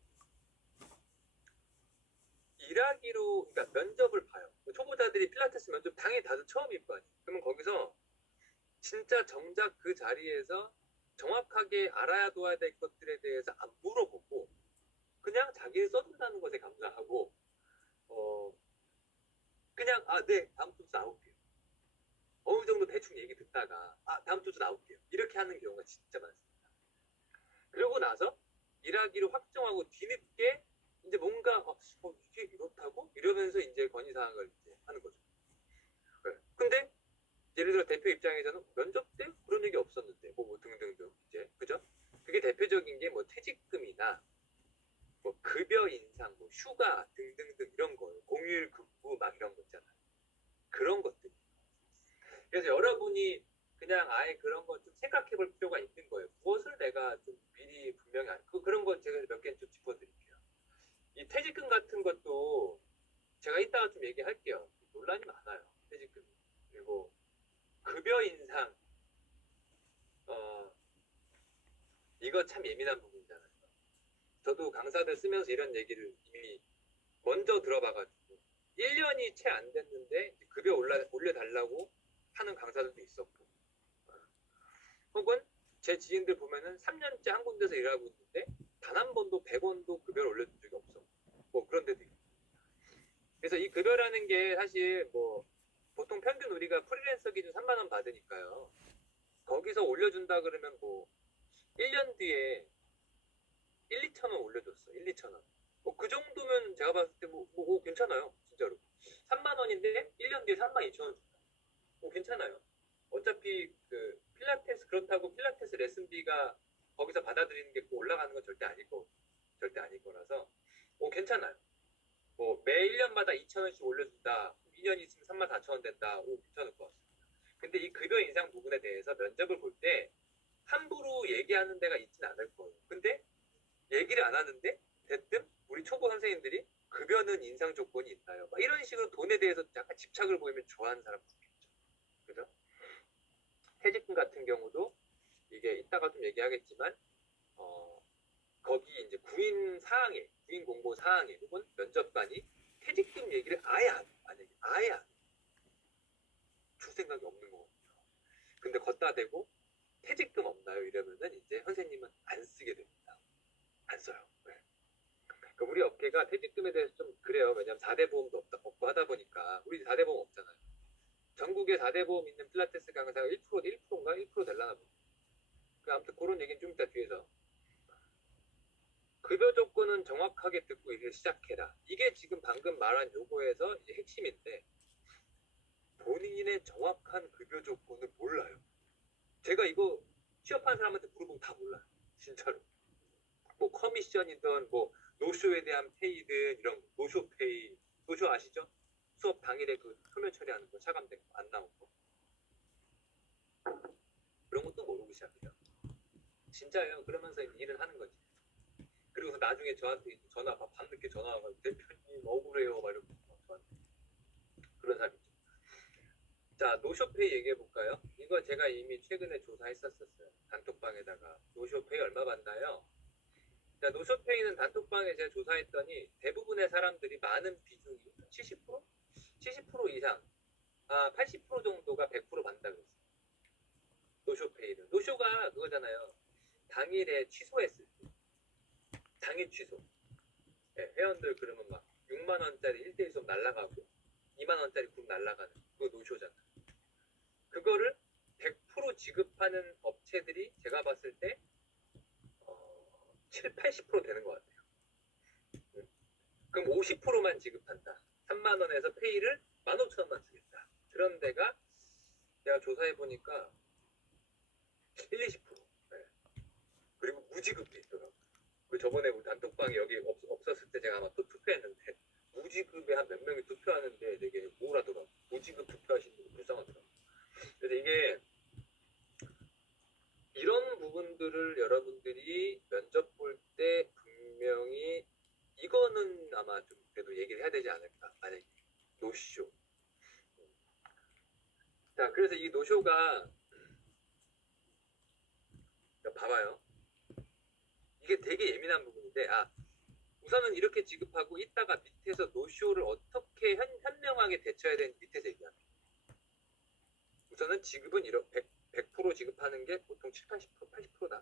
일하기로, 그러니까 면접을 봐요. 초보자들이 필라테스 면접 당연히 다들 처음일 거 아니에요. 그러면 거기서 진짜 정작 그 자리에서 정확하게 알아야 둬야 될 것들에 대해서 안 물어보고 그냥 자기를 써준다는 것에 감사하고 그냥 네 다음 주도 나올게요. 어느 정도 대충 얘기 듣다가 다음 주도 나올게요. 이렇게 하는 경우가 진짜 많습니다. 그러고 나서 일하기로 확정하고 뒤늦게 이제 뭔가 이게 이렇다고 이러면서 이제 건의사항을 이제 하는 거죠. 근데 예를 들어 대표 입장에서는 면접 때 그런 얘기 없었는데 뭐 등등등 이제 그죠? 그게 대표적인 게 뭐 퇴직금이나 뭐 급여 인상, 뭐 휴가 등등등 이런 거, 공휴일 근무 막 이런 거 있잖아요. 그런 것들. 그래서 여러분이 그냥 아예 그런 거 좀 생각해 볼 필요가 있는 거예요. 무엇을 내가 좀 미리 분명히 그런 거 제가 몇 개 좀 짚어드릴게요. 이 퇴직금 같은 것도 제가 이따가 좀 얘기할게요. 논란이 많아요. 퇴직금. 그리고 급여 인상. 이거 참 예민한 부분이잖아요. 저도 강사들 쓰면서 이런 얘기를 이미 먼저 들어봐가지고 1년이 채 안 됐는데 급여 올려달라고 하는 강사들도 있었고 혹은 제 지인들 보면은 3년째 한 군데서 일하고 있는데 단 한 번도 100원도 급여를 올려준 적이 없어. 뭐 그런 데도 있고. 그래서 이 급여라는 게 사실 뭐 보통 평균 우리가 프리랜서 기준 3만 원 받으니까요. 거기서 올려준다 그러면 뭐 1년 뒤에 1, 2천 원 올려줬어. 1, 2천 원. 뭐 그 정도면 제가 봤을 때 괜찮아요. 진짜로. 3만 원인데 1년 뒤에 3만 2천 원 준다. 괜찮아요. 어차피 그 필라테스 그렇다고 필라테스 레슨비가 거기서 받아들이는 게 올라가는 건 절대 아닐 거라서 괜찮아요. 뭐 매 1년마다 2천 원씩 올려준다. 2년 있으면 3만 4천 원 된다. 괜찮을 것 같습니다. 근데 이 급여 인상 부분에 대해서 면접을 볼 때 함부로 얘기하는 데가 있진 않을 거예요. 근데 얘기를 안 하는데 대뜸 우리 초보 선생님들이 급여는 인상 조건이 있나요? 막 이런 식으로 돈에 대해서 약간 집착을 보이면 좋아하는 사람도 있죠. 그죠? 퇴직금 같은 경우도 이게 이따가 좀 얘기하겠지만 거기 이제 구인 공고 사항에 혹은 면접관이 퇴직금 얘기를 아예 안 해. 아예 안 해. 줄 생각이 없는 거거든요. 근데 걷다 대고 퇴직금 없나요? 이러면은 이제 선생님은 안 쓰게 됩니다. 안 써요. 네. 그러니까 우리 업계가 퇴직금에 대해서 좀 그래요. 왜냐면 4대 보험도 없고 하다 보니까 우리 4대 보험 없잖아요. 전국에 4대 보험 있는 필라테스 강사가 1%인가 1% 될라나 보다. 아무튼 그런 얘기는 좀 이따 뒤에서. 급여 조건은 정확하게 듣고 일을 시작해라. 이게 지금 방금 말한 요거에서 이제 핵심인데 본인의 정확한 급여 조건을 몰라요. 제가 이거 취업한 사람한테 물어보면 다 몰라요. 진짜로. 뭐 커미션이든 뭐 노쇼에 대한 페이든 이런 노쇼 페이. 노쇼 아시죠? 수업 당일에 그 표면 처리하는 거 차감된 거 안 나온 거. 그런 것도 모르고 시작해요. 진짜예요. 그러면서 일을 하는 거지. 그리고 나중에 저한테 전화 밤늦게 전화 와서 대표님 억울해요 막 이러고 저한테 그런 사람 있죠. 자, 노쇼페이 얘기해 볼까요? 이거 제가 이미 최근에 조사했었어요. 단톡방에다가 노쇼페이 얼마 받나요? 자, 노쇼페이는 단톡방에 제가 조사했더니 대부분의 사람들이 많은 비중이 70%? 70% 이상, 80% 정도가 100% 받는다 그랬어요. 노쇼페이는 노쇼가 그거잖아요. 당일에 취소했을 때 당일 취소. 네, 회원들 그러면 막 6만 원짜리 1대1 수업 날라가고 2만 원짜리 그룹 날라가는 그거 노쇼잖아. 그거를 100% 지급하는 업체들이 제가 봤을 때 7, 80% 되는 것 같아요. 그럼 50%만 지급한다. 3만 원에서 페이를 15,000원만 주겠다. 그런 데가 제가 조사해 보니까 1, 20%. 네. 그리고 무지급도 있더라고요. 저번에 우리 단톡방에 여기 없었을 때 제가 아마 또 투표했는데 무지급에 한 몇 명이 투표하는데 되게 우울하더라고요. 무지급 투표하시는 분 불쌍하더라고요. 그래서 이게 이런 부분들을 여러분들이 면접 볼 때 분명히 이거는 아마 좀 그래도 얘기를 해야 되지 않을까. 만약에 노쇼. 자, 그래서 이 노쇼가 봐봐요. 이게 되게 예민한 부분인데 우선은 이렇게 지급하고 이따가 밑에서 노쇼를 어떻게 현명하게 대처해야 되는지 밑에서 얘기합니다. 우선은 지급은 100% 지급하는 게 보통 7, 80%, 80%다.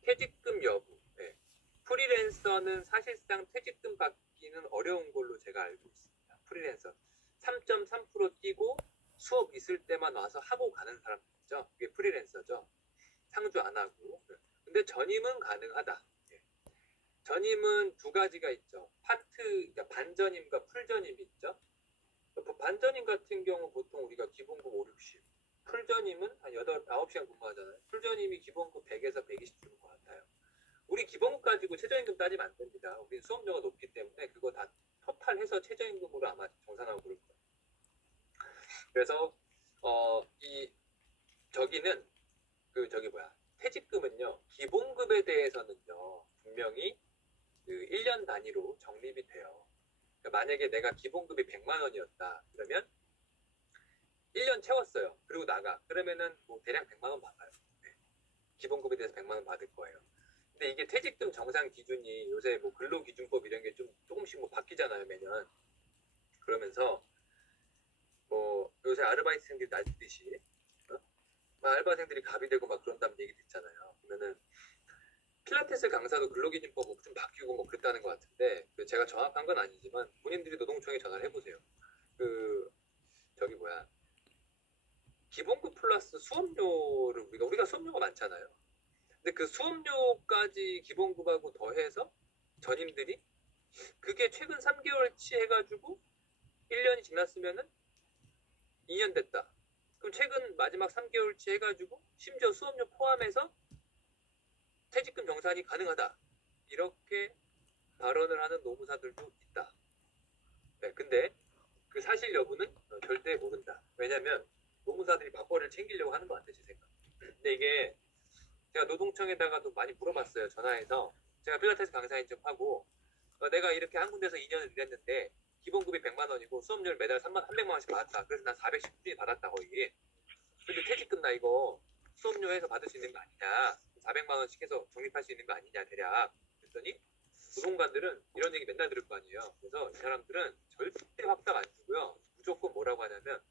퇴직금 여부. 네. 프리랜서는 사실상 퇴직금 받기는 어려운 걸로 제가 알고 있습니다. 프리랜서 3.3% 뛰고 수업 있을 때만 와서 하고 가는 사람들이죠. 그게 프리랜서죠. 상주 안 하고. 근데 전임은 가능하다. 전임은 두 가지가 있죠. 그러니까 반전임과 풀전임이 있죠. 반전임 같은 경우 보통 우리가 기본급 5, 60. 풀전임은 한 9시간 근무하잖아요. 풀전임이 기본급 100에서 120 주는 것 같아요. 우리 기본급 가지고 최저임금 따지면 안 됩니다. 우리 수업료가 높기 때문에 그거 다 토탈해서 최저임금으로 아마 정산하고 그럴 거예요. 그래서 저기는 퇴직금은요. 기본급에 대해서는요. 분명히 그 1년 단위로 적립이 돼요. 그러니까 만약에 내가 기본급이 100만 원이었다. 그러면 1년 채웠어요. 그리고 나가. 그러면은 뭐 대략 100만 원 받아요. 네. 기본급에 대해서 100만 원 받을 거예요. 근데 이게 퇴직금 정상 기준이 요새 뭐 근로기준법 이런 게 좀 조금씩 뭐 바뀌잖아요, 매년. 그러면서 뭐 요새 아르바이트생들이 날뛰듯이 알바생들이 갑이 되고 막 그런다는 얘기 듣잖아요. 그러면은 필라테스 강사도 근로기준법 좀 바뀌고 뭐 그랬다는 것 같은데 제가 정확한 건 아니지만 본인들이 노동청에 전화를 해보세요. 기본급 플러스 수업료를 우리가 수업료가 많잖아요. 근데 그 수업료까지 기본급하고 더해서 전임들이 그게 최근 3개월치 해가지고 1년이 지났으면은 2년 됐다. 그럼 최근 마지막 3개월치 해가지고 심지어 수업료 포함해서 퇴직금 정산이 가능하다. 이렇게 발언을 하는 노무사들도 있다. 네, 근데 그 사실 여부는 절대 모른다. 왜냐면 노무사들이 밥벌이를 챙기려고 하는 것 같아, 제 생각. 근데 이게 제가 노동청에다가도 많이 물어봤어요. 전화해서 제가 필라테스 강사인 척 하고 내가 이렇게 한 군데서 2년을 일했는데 기본급이 100만 원이고 수업료를 매달 300만 원씩 받았다. 그래서 난 410 꾸준히 받았다 거의. 근데 퇴직금 나 이거 수업료 해서 받을 수 있는 거 아니냐? 400만 원씩 해서 적립할 수 있는 거 아니냐 대략. 그랬더니 노동관들은 이런 얘기 맨날 들을 거 아니에요. 그래서 이 사람들은 절대 확답 안 주고요. 무조건 뭐라고 하냐면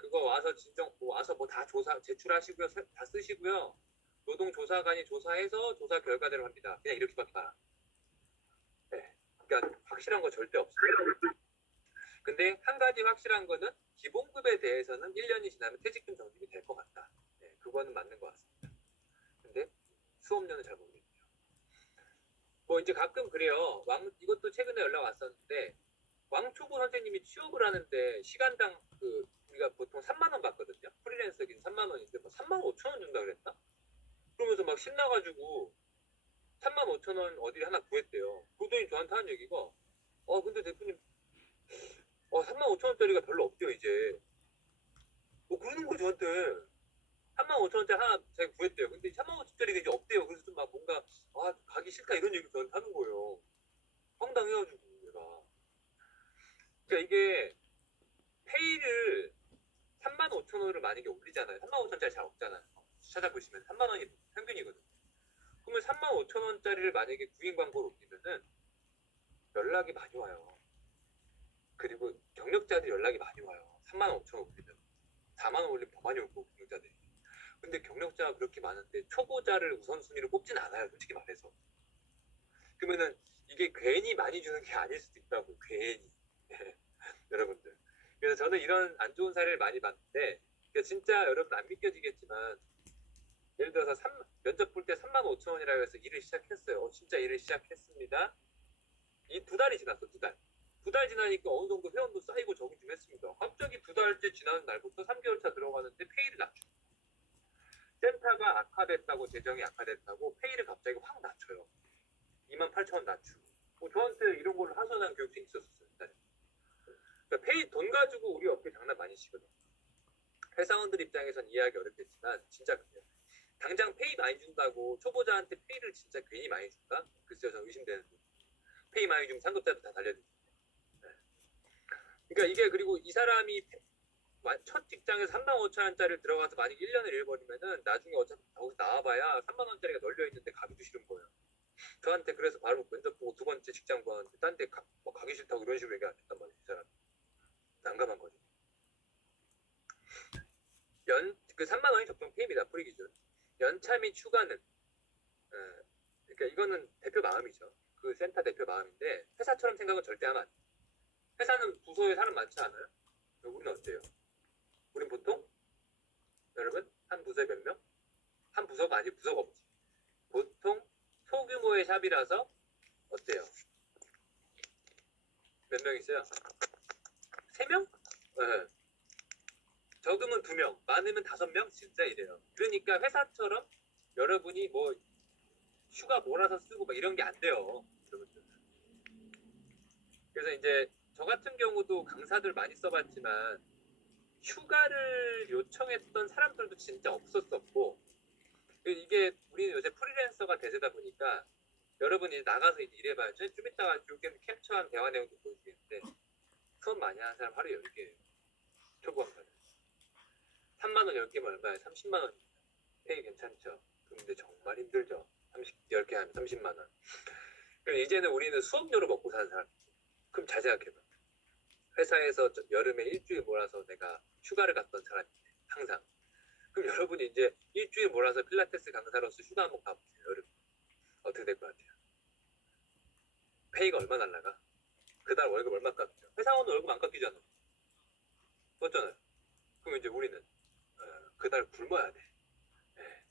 그거 와서 진정 와서 뭐 다 조사 제출하시고요. 다 쓰시고요. 노동조사관이 조사해서 조사 결과대로 합니다. 그냥 이렇게밖에 안. 네. 그러니까 확실한 거 절대 없어요. 근데 한 가지 확실한 거는 기본급에 대해서는 1년이 지나면 퇴직금 적립이 될 것 같다. 네, 그거는 맞는 것 같습니다. 근데 수업료는 잘 모르겠네요. 뭐 이제 가끔 그래요. 이것도 최근에 연락 왔었는데 왕초보 선생님이 취업을 하는데 시간당 우리가 보통 3만 원 받거든요. 프리랜서긴 3만 원인데 뭐 3만 5천 원 준다 그랬나? 그러면서 막 신나가지고 3만 5천 원 어디 하나 구했대요. 그러더니 저한테 하는 얘기가 근데 대표님 3만 5천 원짜리가 별로 없대요 이제. 그러는 거 저한테 3만 5천 원짜리 하나 제가 구했대요. 근데 3만 5천 원짜리가 이제 없대요. 그래서 좀 막 뭔가 가기 싫다 이런 얘기 저한테 하는 거예요. 황당해가지고 얘가. 그러니까 이게 페이를 3만 5천 원을 만약에 올리잖아요. 3만 5천 원짜리 잘 없잖아요. 찾아보시면 3만 원이 평균이거든요. 그러면 3만 5천 원짜리를 만약에 구인 광고를 올리면은 연락이 많이 와요. 그리고 경력자들 연락이 많이 와요. 3만 5천 원 올리면 4만 원 올리면 더 많이 오고 경력자들이. 근데 경력자가 그렇게 많은데 초보자를 우선순위로 뽑진 않아요. 솔직히 말해서. 그러면은 이게 괜히 많이 주는 게 아닐 수도 있다고. 괜히. 여러분들. 그래서 저는 이런 안 좋은 사례를 많이 봤는데 진짜 여러분 안 믿겨지겠지만 예를 들어서 면접 볼 때 3만 5천 원이라고 해서 일을 시작했어요. 진짜 일을 시작했습니다. 이 2달이 지났어. 2달. 2달 지나니까 어느 정도 회원도 쌓이고 적응 좀 했습니다. 갑자기 2달째 지나는 날부터 3개월 차 들어가는데 페이를 낮춰. 센터가 악화됐다고 재정이 악화됐다고 페이를 갑자기 확 낮춰요. 2만 8천 원 낮추고. 저한테 이런 걸로 하소연한 교육생이 있었어요. 그러니까 페이 돈 가지고 우리 업계 장난 많이 치거든. 회사원들 입장에선 이해하기 어렵겠지만 진짜 그래요. 당장 페이 많이 준다고 초보자한테 페이를 진짜 괜히 많이 줄까? 글쎄요, 저 의심되는데. 페이 많이 주면 상급자도 다 달려들고. 네. 그러니까 이게 그리고 이 사람이 첫 직장에서 3만 5천 원짜리를 들어가서 만약 1년을 잃어버리면은 나중에 어차피 거기서 나와봐야 3만 원짜리가 널려 있는데 가기도 싫은 거예요. 저한테 그래서 바로 면접 보고 2번째 직장 구하는데 딴 데 가기 싫다고 이런 식으로 얘기 안 했단 말이에요. 이 사람 난감한 거죠. 그 3만 원이 적정 페이입니다. 프리 기준. 연차 및 휴가는 그러니까 이거는 대표 마음이죠. 그 센터 대표 마음인데 회사처럼 생각은 절대 하면 안 돼요. 회사는 부서에 사람 많지 않아요? 우리는 어때요? 우린 보통 여러분 한 부서에 몇 명? 한 부서가 아니 부서가 없지. 보통 소규모의 샵이라서 어때요? 몇 명 있어요? 3명? 네. 적으면 2명, 많으면 5명? 진짜 이래요. 그러니까 회사처럼 여러분이 뭐 휴가 몰아서 쓰고 막 이런 게 안 돼요. 여러분들. 그래서 이제 저 같은 경우도 강사들 많이 써봤지만 휴가를 요청했던 사람들도 진짜 없었었고 이게 우리는 요새 프리랜서가 대세다 보니까 여러분이 나가서 이제 일해봐요. 좀 이따가 캡처한 대화 내용도 보여드리는데 수업 많이 하는 사람 하루 10개예요. 초보 강사들. 3만 원 10개면 얼마예요? 30만 원. 페이 괜찮죠? 근데 정말 힘들죠. 10개 하면 30만 원. 그럼 이제는 우리는 수업료로 먹고 사는 사람. 그럼 잘 생각해봐. 회사에서 여름에 일주일 몰아서 내가 휴가를 갔던 사람인데 항상. 그럼 여러분이 이제 일주일 몰아서 필라테스 강사로서 휴가 한번 가보세요. 여름. 어떻게 될 것 같아요? 페이가 얼마 날라가? 그달 월급 얼마 깎이죠? 회사원은 월급 안 깎이잖아. 맞잖아요. 그럼 이제 우리는 그달 굶어야 돼. 네.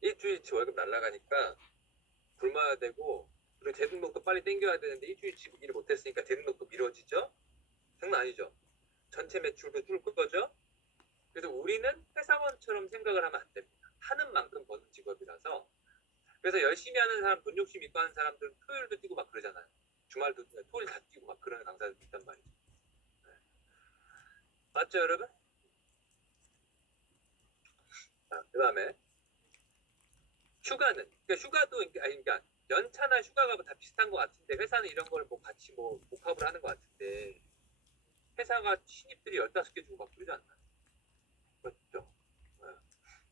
일주일치 월급 날라가니까 굶어야 되고 그리고 대등록도 빨리 땡겨야 되는데 일주일치 일을 못했으니까 대등록도 미뤄지죠? 장난 아니죠? 전체 매출도 줄 거죠? 그래서 우리는 회사원처럼 생각을 하면 안 됩니다. 하는 만큼 버는 직업이라서 그래서 열심히 하는 사람, 돈 욕심 있고 하는 사람들은 토요일도 뛰고 막 그러잖아요. 주말도 토요일 다 뛰고 막 그러는 강사들도 있단 말이죠. 네. 맞죠 여러분? 자, 그다음에 휴가는 그러니까 휴가도 그러니까 연차나 휴가가 다 비슷한 것 같은데 회사는 이런 걸 뭐 같이 뭐 복합을 하는 것 같은데 회사가 신입들이 15개 주고 막 그러지 않나? 그렇죠.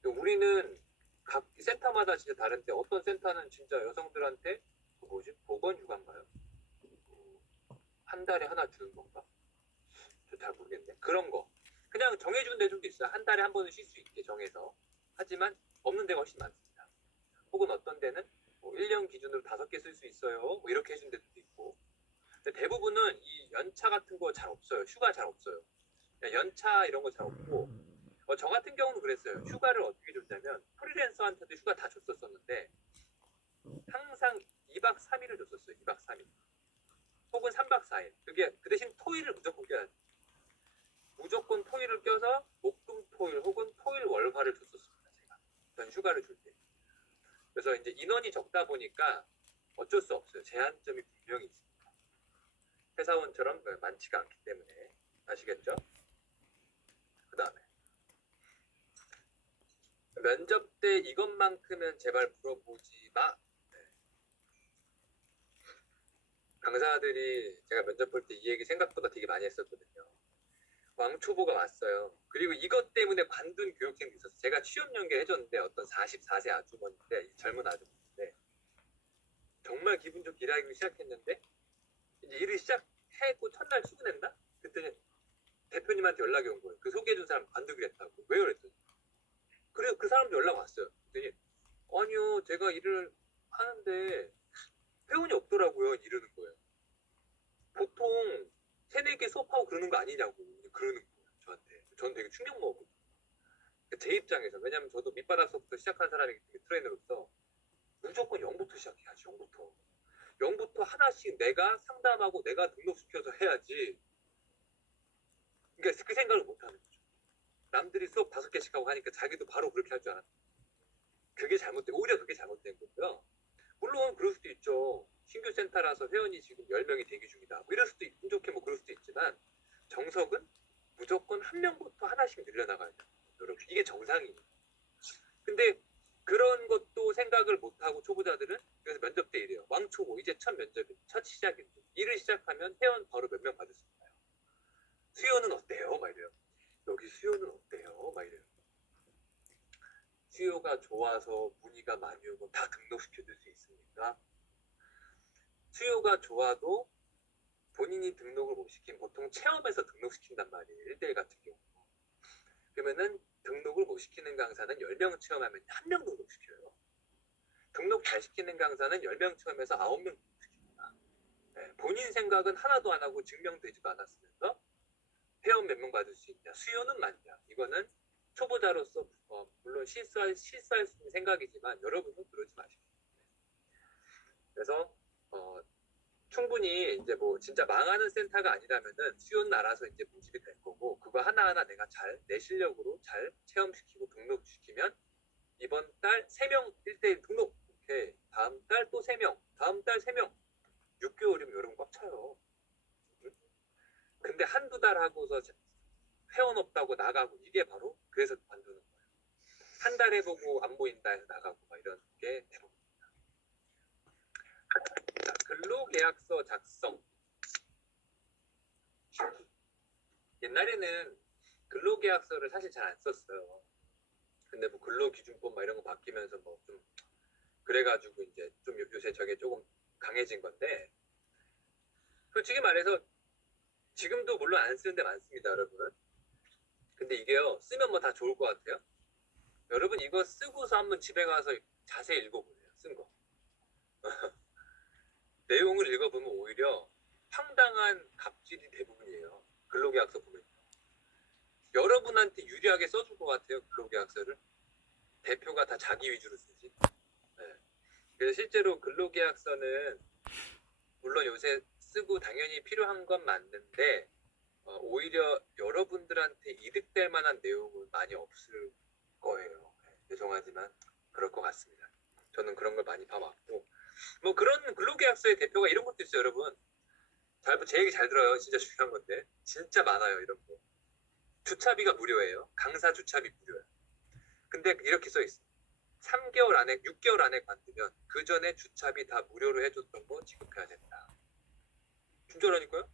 네. 우리는 각 센터마다 진짜 다른데 어떤 센터는 진짜 여성들한테 그 뭐지? 보건 휴가인가요? 한 달에 하나 주는 건가? 저 잘 모르겠네. 그런 거. 그냥 정해준 데들도 있어요. 한 달에 한 번은 쉴 수 있게 정해서. 하지만 없는 데가 훨씬 많습니다. 혹은 어떤 데는 뭐 1년 기준으로 5개 쓸 수 있어요. 뭐 이렇게 해준 데도 있고. 근데 대부분은 이 연차 같은 거 잘 없어요. 휴가 잘 없어요. 연차 이런 거 잘 없고. 저 같은 경우는 그랬어요. 휴가를 어떻게 줬냐면 프리랜서한테도 휴가 다 줬었었는데 항상 2박 3일을 줬었어요. 2박 3일. 혹은 3박 4일. 그게 그 대신 토일을 무조건 껴야 돼. 무조건 토일을 껴서 목금 토일 혹은 토일 월화를 줬었습니다. 제가 전 휴가를 줄 때. 그래서 이제 인원이 적다 보니까 어쩔 수 없어요. 제한점이 분명히 있습니다. 회사원처럼 많지가 않기 때문에 아시겠죠? 그 다음에 면접 때 이것만큼은 제발 물어보지 마. 강사들이 제가 면접 볼 때 이 얘기 생각보다 되게 많이 했었거든요. 왕초보가 왔어요. 그리고 이것 때문에 관둔 교육생도 있었어요. 제가 취업 연계 해줬는데 어떤 44세 아주머니인데 젊은 아주머니인데 정말 기분 좋게 일하기 시작했는데 이제 일을 시작했고 첫날 출근했나? 그때 대표님한테 연락이 온 거예요. 그 소개해준 사람 관두기로 했다고. 왜 그랬더니 그래서 그 사람도 연락 왔어요. 그랬더니 아니요 제가 일을 하는데 회원이 없더라고요. 이러는 거예요. 보통 3-4개 수업하고 그러는 거 아니냐고 그러는 거예요. 저한테. 저는 되게 충격 먹었거든요. 제 입장에서. 왜냐면 저도 밑바닥서부터 시작한 사람이기 때문에 트레이너로서 무조건 0부터 시작해야지. 0부터. 0부터 하나씩 내가 상담하고 내가 등록시켜서 해야지. 그러니까 그 생각을 못하는 거죠. 남들이 수업 5개씩 하고 하니까 자기도 바로 그렇게 할 줄 알았는데 그게 잘못된 오히려 그게 잘못된 거고요. 물론 그럴 수도 있죠. 신규 센터라서 회원이 지금 10명이 대기 중이다. 뭐 이럴 수도 운 좋게 뭐 그럴 수도 있지만 정석은 무조건 한 명부터 하나씩 늘려나가야 돼요. 여러분 이게 정상이에요. 근데 그런 것도 생각을 못하고 초보자들은 그래서 면접 때 이래요. 왕초보 이제 첫 면접이 첫 시작인데 일을 시작하면 회원 바로 몇 명 받을 수 있나요? 수요는 어때요? 막 이래요. 여기 수요는 어때요? 막 이래요. 수요가 좋아서 문의가 많이 오고 다 등록시켜 줄 수 있습니까? 수요가 좋아도 본인이 등록을 못 시킨 보통 체험에서 등록시킨단 말이에요. 1대1 같은 경우. 그러면은 등록을 못 시키는 강사는 10명 체험하면 1명 등록시켜요. 등록 잘 시키는 강사는 10명 체험해서 9명 등록시킵니다. 네, 본인 생각은 하나도 안 하고 증명되지도 않았으면서 회원 몇 명 받을 수 있냐, 수요는 많냐. 이거는 초보자로서 물론 실수할 수 있는 생각이지만 여러분은 그러지 마십시오. 그래서 충분히 이제 뭐 진짜 망하는 센터가 아니라면은 수요는 알아서 이제 모집이 될 거고 그거 하나하나 내가 잘 내 실력으로 잘 체험시키고 등록시키면 이번 달 3명 1대1 등록 오케이. 다음 달 또 3명 다음 달 3명 6개월이면 여러분 꽉 차요. 근데 한두 달 하고서 회원 없다고 나가고 이게 바로 그래서 관두는 거예요. 한 달 해보고 안 보인다 해서 나가고 막 이런 게 대부분입니다. 자, 근로계약서 작성. 옛날에는 근로계약서를 사실 잘 안 썼어요. 근데 뭐 근로기준법 막 이런 거 바뀌면서 뭐 좀 그래가지고 이제 좀 요새 저게 조금 강해진 건데 솔직히 말해서 지금도 물론 안 쓰는 데 많습니다, 여러분. 근데 이게요 쓰면 뭐 다 좋을 것 같아요. 여러분 이거 쓰고서 한번 집에 가서 자세히 읽어보세요. 쓴 거. 내용을 읽어보면 오히려 황당한 갑질이 대부분이에요. 근로계약서 보면 여러분한테 유리하게 써줄 것 같아요. 근로계약서를 대표가 다 자기 위주로 쓰지. 네. 그래서 실제로 근로계약서는 물론 요새 쓰고 당연히 필요한 건 맞는데 오히려 여러분들한테 이득될 만한 내용은 많이 없을 거예요. 네. 죄송하지만 그럴 것 같습니다. 저는 그런 걸 많이 봐왔고 뭐 그런 근로계약서의 대표가 이런 것도 있어요, 여러분. 제 얘기 잘 들어요. 진짜 중요한 건데 진짜 많아요, 이런 거. 주차비가 무료예요. 강사 주차비 무료예요. 근데 이렇게 써 있어. 3개월 안에 6개월 안에 관두면 그 전에 주차비 다 무료로 해줬던 거 지급해야 된다. 진짜라니까요?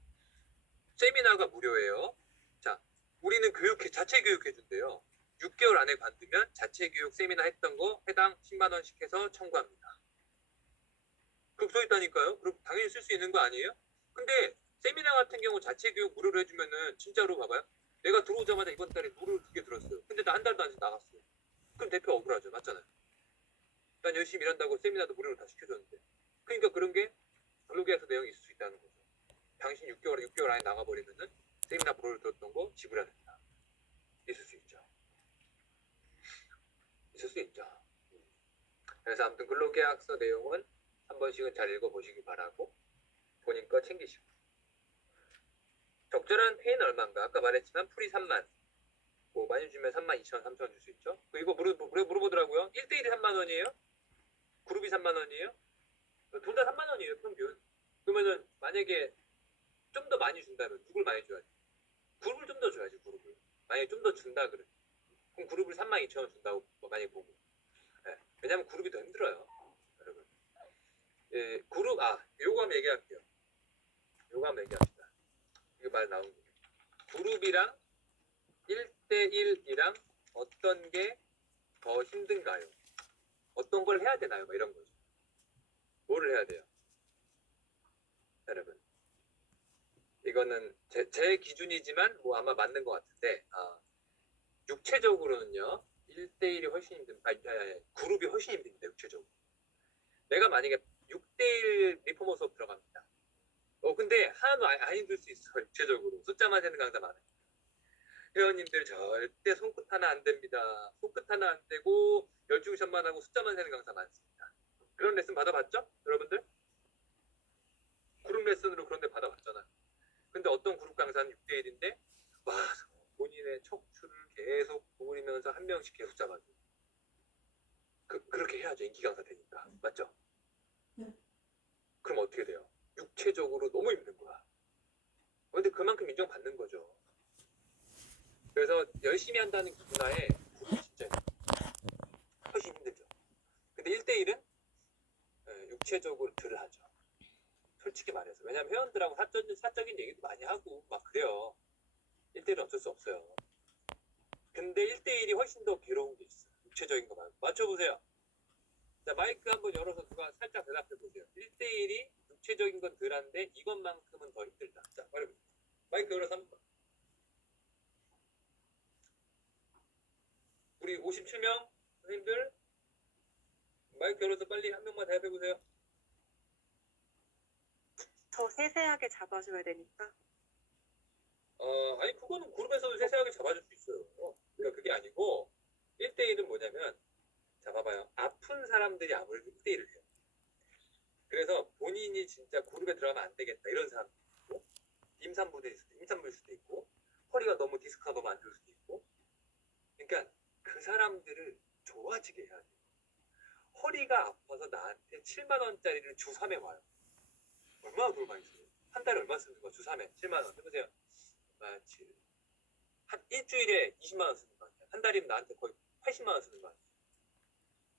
세미나가 무료예요. 자, 우리는 자체 교육 해준대요. 6개월 안에 관두면 자체 교육 세미나 했던 거 해당 10만 원씩 해서 청구합니다. 그렇게 써 있다니까요. 그럼 당연히 쓸 수 있는 거 아니에요? 근데 세미나 같은 경우 자체 교육 무료로 해주면은 진짜로 봐봐요. 내가 들어오자마자 이번 달에 무료로 2개 들었어요. 근데 나 한 달도 안 나갔어요. 그럼 대표 억울하죠. 맞잖아요. 난 열심히 일한다고 세미나도 무료로 다 시켜줬는데. 그러니까 그런 게 근로계약서 내용이 있을 수 있다는 거죠. 당신 6개월 안에 나가버리면은 세미나 무료로 들었던 거 지불해야 된다. 있을 수 있죠. 있을 수 있죠. 그래서 아무튼 근로계약서 내용은 한 번씩은 잘 읽어보시기 바라고 본인 거 챙기시고. 적절한 페이는 얼마인가? 아까 말했지만 풀이 3만. 뭐 많이 주면 3만 2천, 3천 줄 수 있죠. 이거 물어보더라고요. 1대1이 3만 원이에요? 그룹이 3만 원이에요? 둘 다 3만 원이에요, 평균. 그러면은 만약에 좀 더 많이 준다면 누굴 많이 줘야지? 그룹을 좀 더 줘야지, 그룹을. 만약에 좀 더 준다 그래. 그럼 그룹을 3만 2천 원 준다고 많이 보고. 네. 왜냐면 그룹이 더 힘들어요, 여러분. 예, 요거 한번 얘기할게요. 요거 한번 얘기합시다. 이거 말 나온 거. 그룹이랑 1대1이랑 어떤 게 더 힘든가요? 어떤 걸 해야 되나요? 뭐 이런 거죠. 뭐를 해야 돼요? 여러분. 이거는 제 기준이지만 뭐 아마 맞는 것 같은데 육체적으로는요. 1대1이 훨씬 그룹이 훨씬 힘듭니다. 육체적으로. 내가 만약에 6대1 리포머 수업 들어갑니다. 근데 하나도 안 힘들 수 있어. 육체적으로. 숫자만 세는 강사 많아요. 회원님들 절대 손끝 하나 안 됩니다. 손끝 하나 안 되고 열중샷만 하고 숫자만 세는 강사 많습니다. 그런 레슨 받아봤죠? 여러분들? 그룹 레슨으로 그런 데 받아봤잖아요. 근데 어떤 그룹 강사는 6대1인데 와서 본인의 척추를 계속 보이면서 한 명씩 계속 잡아줘. 그렇게 해야죠. 인기 강사 되니까. 맞죠? 네. 그럼 어떻게 돼요? 육체적으로 너무 힘든 거야. 근데 그만큼 인정받는 거죠. 그래서 열심히 한다는 기분하에 그룹이 진짜 훨씬 힘들죠. 근데 1대1은 육체적으로 덜 하죠. 솔직히 말해서. 왜냐면 회원들하고 사적인 얘기도 많이 하고 막 그래요. 1대1은 어쩔 수 없어요. 근데 1대1이 훨씬 더 괴로운 게 있어요. 육체적인 거 말고. 맞춰보세요. 자, 마이크 한번 열어서 누가 살짝 대답해보세요. 1대1이 육체적인 건 덜한데 이것만큼은 더 힘들다. 자, 말해보세요. 마이크 열어서 한번. 우리 57명 선생님들 마이크 열어서 빨리 한 명만 대답해보세요. 더 세세하게 잡아줘야 되니까. 아니 그거는 그룹에서도 세세하게 잡아줄 수 있어요. 그러니까 그게 아니고 1대1은 뭐냐면 자 봐봐요. 아픈 사람들이 아무래도 1대1을 해요. 그래서 본인이 진짜 그룹에 들어가면 안 되겠다 이런 사람도 있고 임산부일 수도 있고 허리가 너무 디스크가 너무 안 좋을 수도 있고 그러니까 그 사람들을 좋아지게 해야 돼요. 허리가 아파서 나한테 7만 원짜리를 주 3회 와요. 얼마나 돈 많이 써요? 한 달에 얼마 쓰는 거? 주 3회 7만 원 해보세요. 한 일주일에 20만 원 쓰는 거 아니야? 한 달이면 나한테 거의 80만 원 쓰는 거 아니야?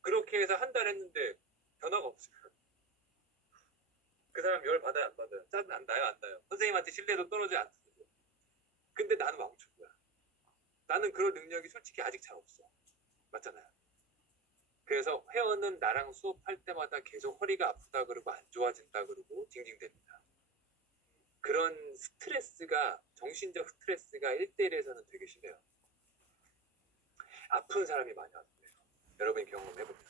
그렇게 해서 한 달 했는데 변화가 없어요. 그 사람 열 받아요 안 받아요? 짜증 안 나요 안 나요? 선생님한테 신뢰도 떨어져요 안 떨어져요? 근데 나는 왕초인 거야. 나는 그런 능력이 솔직히 아직 잘 없어. 맞잖아요. 그래서 회원은 나랑 수업할 때마다 계속 허리가 아프다 그러고 안 좋아진다 그러고 징징댑니다. 그런 스트레스가 정신적 스트레스가 1대1에서는 되게 심해요. 아픈 사람이 많이 왔어요. 여러분이 경험해보면.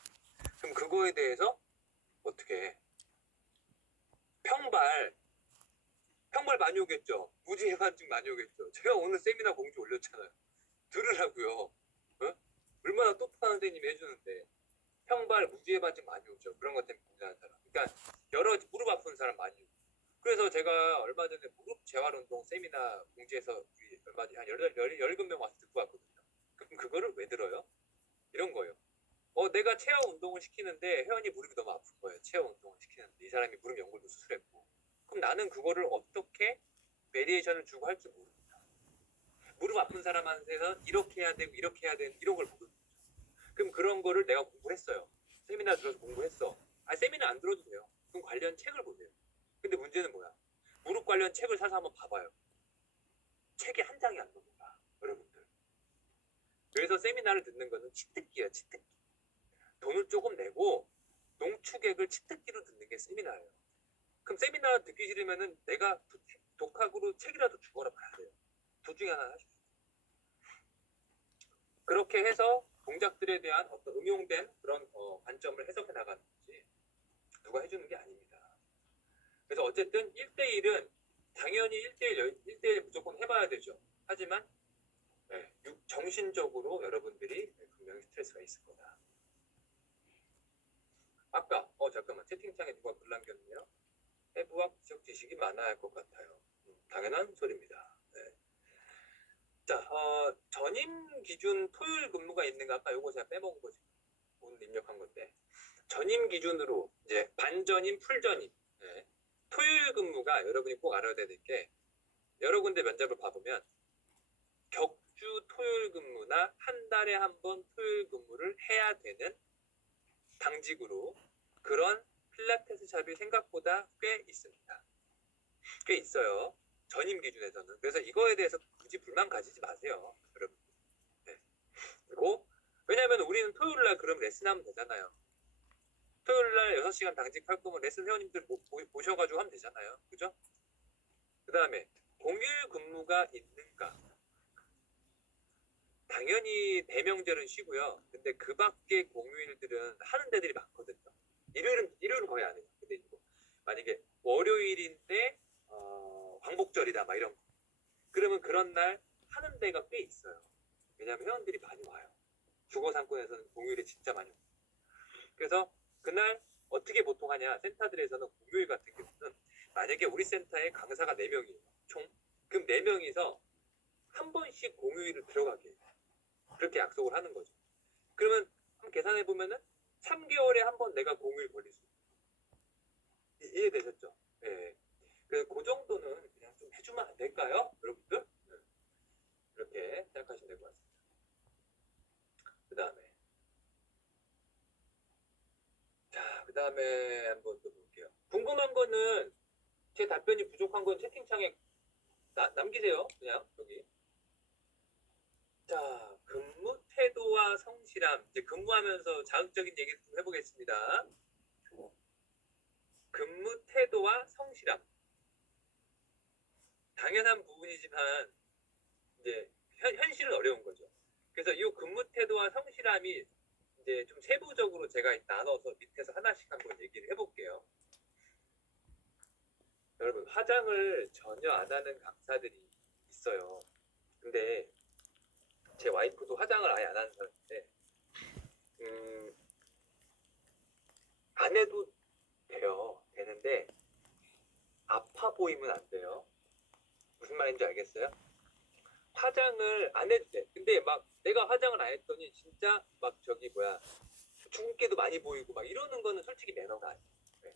그럼 그거에 대해서 어떻게 해? 평발 많이 오겠죠. 무지해반증 많이 오겠죠. 제가 오늘 세미나 공지 올렸잖아요. 들으라고요. 어? 얼마나 똑똑한 선생님이 해주는데 평발 무지해반증 많이 오죠. 그런 것 때문에 고민하는 사람. 그러니까 여러 무릎 아픈 사람 많이 오고. 그래서 제가 얼마 전에 무릎 재활운동 세미나 공지해서 얼마 전에 한 17명 와서 듣고 왔거든요. 그럼 그거를 왜 들어요? 이런 거예요. 내가 체어 운동을 시키는데 회원이 무릎이 너무 아픈 거예요. 체어 운동을 시키는데 이 사람이 무릎 연골도 수술했고. 그럼 나는 그거를 어떻게 베리에이션을 주고 할 줄 모릅니다. 무릎 아픈 사람한테서 이렇게 해야 되고 이렇게 해야 되는 이런 걸 모르는 거죠. 그럼 그런 거를 내가 공부했어요. 세미나 들어서 공부했어. 세미나 안 들어도 돼요. 그럼 관련 책을 보세요. 근데 문제는 뭐야? 무릎 관련 책을 사서 한번 봐봐요. 책이 한 장이 안 넘어가, 여러분들. 그래서 세미나를 듣는 거는 치트키예요, 치트키. 돈을 조금 내고 농축액을 치트키로 듣는 게 세미나예요. 그럼 세미나 듣기 싫으면은 내가 독학으로 책이라도 죽어라 봐야 돼요. 둘 중에 하나 하십시오. 그렇게 해서 동작들에 대한 어떤 응용된 그런 관점을 해석해 나가는 거지 누가 해주는 게 아닙니다. 그래서 어쨌든 1대1은 당연히 1대1 무조건 해봐야 되죠. 하지만 정신적으로 여러분들이 분명히 스트레스가 있을 거다. 아까 잠깐만 채팅창에 누가 글 남겼네요. 해부학 지적 지식이 많아야 할 것 같아요. 당연한 소리입니다. 네. 자, 전임 기준 토요일 근무가 있는가? 아까 요거 제가 빼먹은 거지. 오늘 입력한 건데. 전임 기준으로 이제 반전임, 풀전임. 네. 토요일 근무가 여러분이 꼭 알아야 될 게 여러 군데 면접을 봐보면 격주 토요일 근무나 한 달에 한 번 토요일 근무를 해야 되는 당직으로 그런 필라테스 샵이 생각보다 꽤 있습니다. 꽤 있어요. 전임 기준에서는. 그래서 이거에 대해서 굳이 불만 가지지 마세요. 여러분. 네. 그리고 왜냐면 우리는 토요일 날 그럼 레슨하면 되잖아요. 토요일 날 6시간 당직할 거면 레슨 회원님들 모셔가지고 하면 되잖아요. 그죠? 그 다음에 공휴일 근무가 있는가? 당연히 대명절은 쉬고요. 근데 그 밖에 공휴일들은 하는 데들이 많거든요. 일요일은 거의 안 해요. 근데 이거 만약에 월요일인데 광복절이다 막 이런 거. 그러면 그런 날 하는 데가 꽤 있어요. 왜냐하면 회원들이 많이 와요. 주거 상권에서는 공휴일에 진짜 많이 와요. 그래서 그날 어떻게 보통 하냐? 센터들에서는 공휴일 같은 경우는 만약에 우리 센터에 강사가 4명이에요. 총. 그럼 4명이서 한 번씩 공휴일을 들어가게 해요. 그렇게 약속을 하는 거죠. 그러면 한번 계산해 보면은 3개월에 한 번 내가 공휴일 걸릴 수 있어요. 이해되셨죠? 네. 그 정도는 그냥 좀 해주면 안 될까요? 여러분들? 네. 이렇게 생각하시면 될 것 같습니다. 그 다음에 한번 또 볼게요. 궁금한 거는 제 답변이 부족한 건 채팅창에 남기세요. 그냥 여기. 자, 근무 태도와 성실함. 이제 근무하면서 자극적인 얘기 좀 해보겠습니다. 근무 태도와 성실함. 당연한 부분이지만 이제 현실은 어려운 거죠. 그래서 이 근무 태도와 성실함이 이제 좀 세부적으로 제가 나눠서 밑에서 하나씩 한번 얘기를 해볼게요. 여러분, 화장을 전혀 안 하는 강사들이 있어요. 근데 제 와이프도 화장을 아예 안 하는 사람인데 안 해도 돼요. 되는데 아파 보이면 안 돼요. 무슨 말인지 알겠어요? 화장을 안 해도 돼. 근데 막 내가 화장을 안 했더니 진짜 막 주근깨도 많이 보이고 막 이러는 거는 솔직히 매너가 아니에요. 네.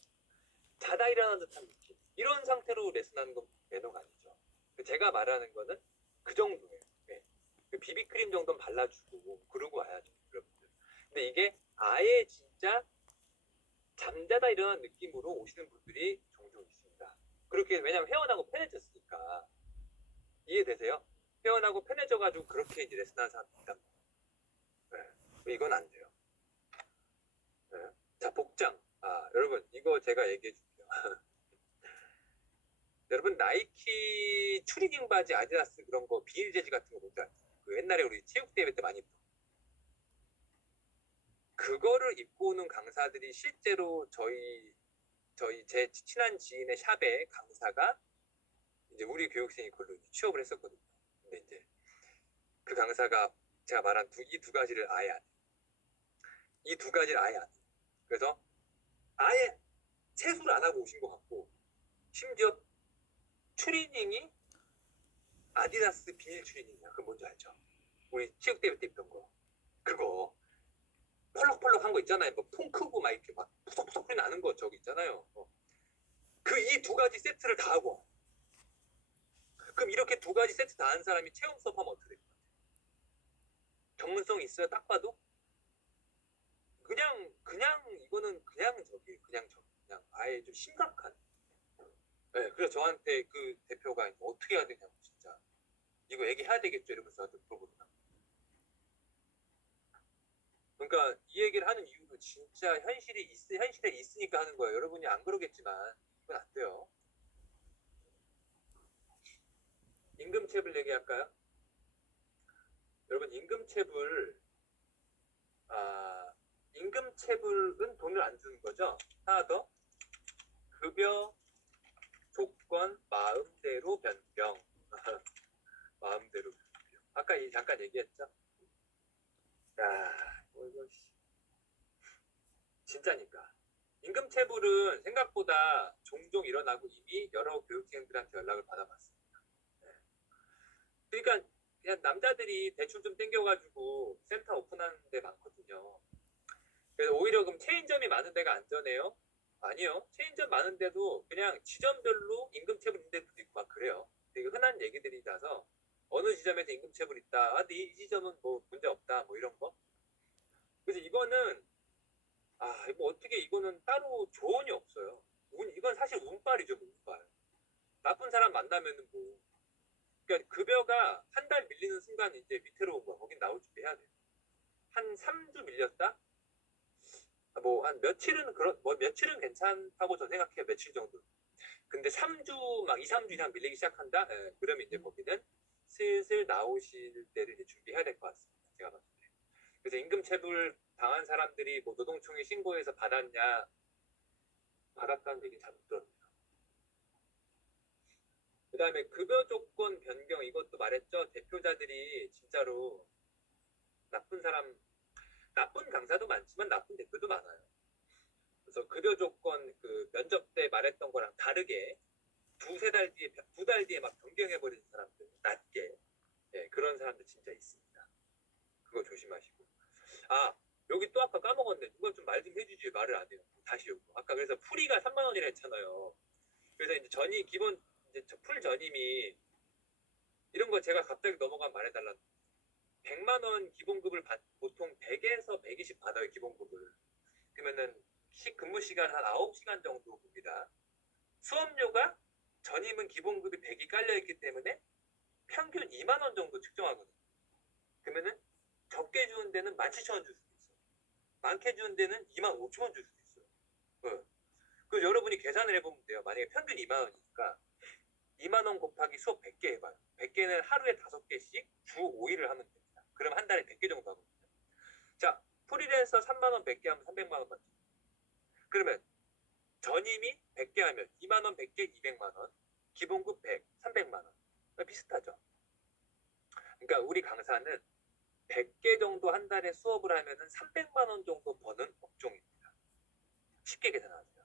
자다 일어난 듯한 느낌. 이런 상태로 레슨하는 건 매너가 아니죠. 제가 말하는 거는 그 정도예요. 네. 비비크림 정도는 발라주고 그러고 와야죠, 여러분들. 근데 이게 아예 진짜 잠자다 일어난 느낌으로 오시는 분들이 종종 있습니다. 그렇게 왜냐면 회원하고 편해졌으니까. 이해되세요? 회원하고 편해져가지고 그렇게 이제 레슨하는 사람이 있단 말이에요. 네. 이건 안 돼요. 네. 자, 복장. 여러분 이거 제가 얘기해 줄게요. 여러분 나이키 추리닝 바지 아디다스 그런 거 비닐 재질 같은 거 뭔지 알죠? 그 옛날에 우리 체육대회 때 많이 입던 그거를 입고 오는 강사들이 실제로 제 친한 지인의 샵에 강사가 이제 우리 교육생이 그걸로 취업을 했었거든요. 근데 이제 그 강사가 제가 말한 이 두 가지를 아예 안 해요. 이 두 가지를 아예 안 해요. 그래서 아예 세수를 안 하고 오신 것 같고 심지어 추리닝이 아디다스 비닐 추리닝이야. 그거 뭔지 알죠? 우리 체육대회 때 입던 거. 그거 펄럭펄럭한 거 있잖아요. 뭐 통 크고 막 이렇게 막 푸석푸석 소리 나는 거 저기 있잖아요. 그 이 두 가지 세트를 다 하고 와. 그럼 이렇게 두 가지 세트 다 한 사람이 체험 수업하면 어떻게 될까요? 전문성 있어요? 딱 봐도? 그냥 이거는 그냥 아예 좀 심각한. 네, 그래서 저한테 그 대표가 어떻게 해야 되냐고 진짜 이거 얘기해야 되겠죠 이러면서 저한테 물어보더라고요. 그러니까 이 얘기를 하는 이유는 진짜 현실에 있으니까 하는 거예요. 여러분이 안 그러겠지만 이건 안 돼요. 임금체불 얘기할까요? 여러분 임금체불은 돈을 안 주는 거죠. 하나 더 급여 조건 마음대로 변경. 마음대로 변경. 아까 잠깐 얘기했죠. 야, 이거 진짜니까. 임금체불은 생각보다 종종 일어나고 이미 여러 교육생들한테 연락을 받아봤습니다. 네. 그러니까 그냥 남자들이 대출 좀 땡겨가지고 센터 오픈하는 데 많거든요. 그래서 오히려 그럼 체인점이 많은 데가 안전해요? 아니요. 체인점 많은 데도 그냥 지점별로 임금체불 있는 데도 있고 막 그래요. 되게 흔한 얘기들이라서 어느 지점에서 임금체불 있다. 근데 이 지점은 뭐 문제 없다. 뭐 이런 거. 그래서 이거는 뭐 어떻게 이거는 따로 조언이 없어요. 이건 사실 운빨이죠, 운빨. 나쁜 사람 만나면은 뭐 그러니까 급여가 한 달 밀리는 순간 이제 밑으로 온 거야. 거긴 나올 준비해야 돼. 한 3주 밀렸다? 뭐 한 며칠은 괜찮다고 저는 생각해요. 며칠 정도. 근데 3주 막 2, 3주 이상 밀리기 시작한다? 예, 그러면 이제 거기는 슬슬 나오실 때를 이제 준비해야 될 것 같습니다. 제가 봤을 때. 그래서 임금체불 당한 사람들이 뭐 노동청에 신고해서 받았다는 얘기 잘 못 들었네요. 그 다음에 급여 조건 변경 이것도 말했죠. 대표자들이 진짜로 나쁜 강사도 많지만 나쁜 대표도 많아요. 그래서 급여 조건 그 면접 때 말했던 거랑 다르게 두 달 뒤에 막 변경해버리는 사람들 낮게 그런 사람들 진짜 있습니다. 그거 조심하시고. 여기 또 아까 까먹었네. 누가 좀 말 좀 해주지 말을 안 해요. 다시 요거. 아까 그래서 풀이가 3만 원이라 했잖아요. 그래서 이제 기본 이제 풀 전임이 이런 거 제가 갑자기 넘어가면 말해달라. 100만 원 기본급을 보통 100에서 120 받아요, 기본급을. 그러면은 근무 시간 한 9시간 정도 봅니다. 수업료가 전임은 기본급이 100이 깔려있기 때문에 평균 2만 원 정도 측정하거든요. 그러면은 적게 주는 데는 17,000원 줄 수도 있어요. 많게 주는 데는 25,000원 줄 수도 있어요. 그래서 여러분이 계산을 해보면 돼요. 만약에 평균 2만 원이니까 2만 원 곱하기 수업 100개 해봐요. 100개는 하루에 5개씩 주 5일을 하면 됩니다. 그럼 한 달에 100개 정도 하거든요. 자, 프리랜서 3만 원 100개 하면 300만 원 받죠. 그러면 전임이 100개 하면 2만 원 100개 200만 원, 기본급 100, 300만 원. 비슷하죠. 그러니까 우리 강사는 100개 정도 한 달에 수업을 하면은 300만 원 정도 버는 업종입니다. 쉽게 계산하세요.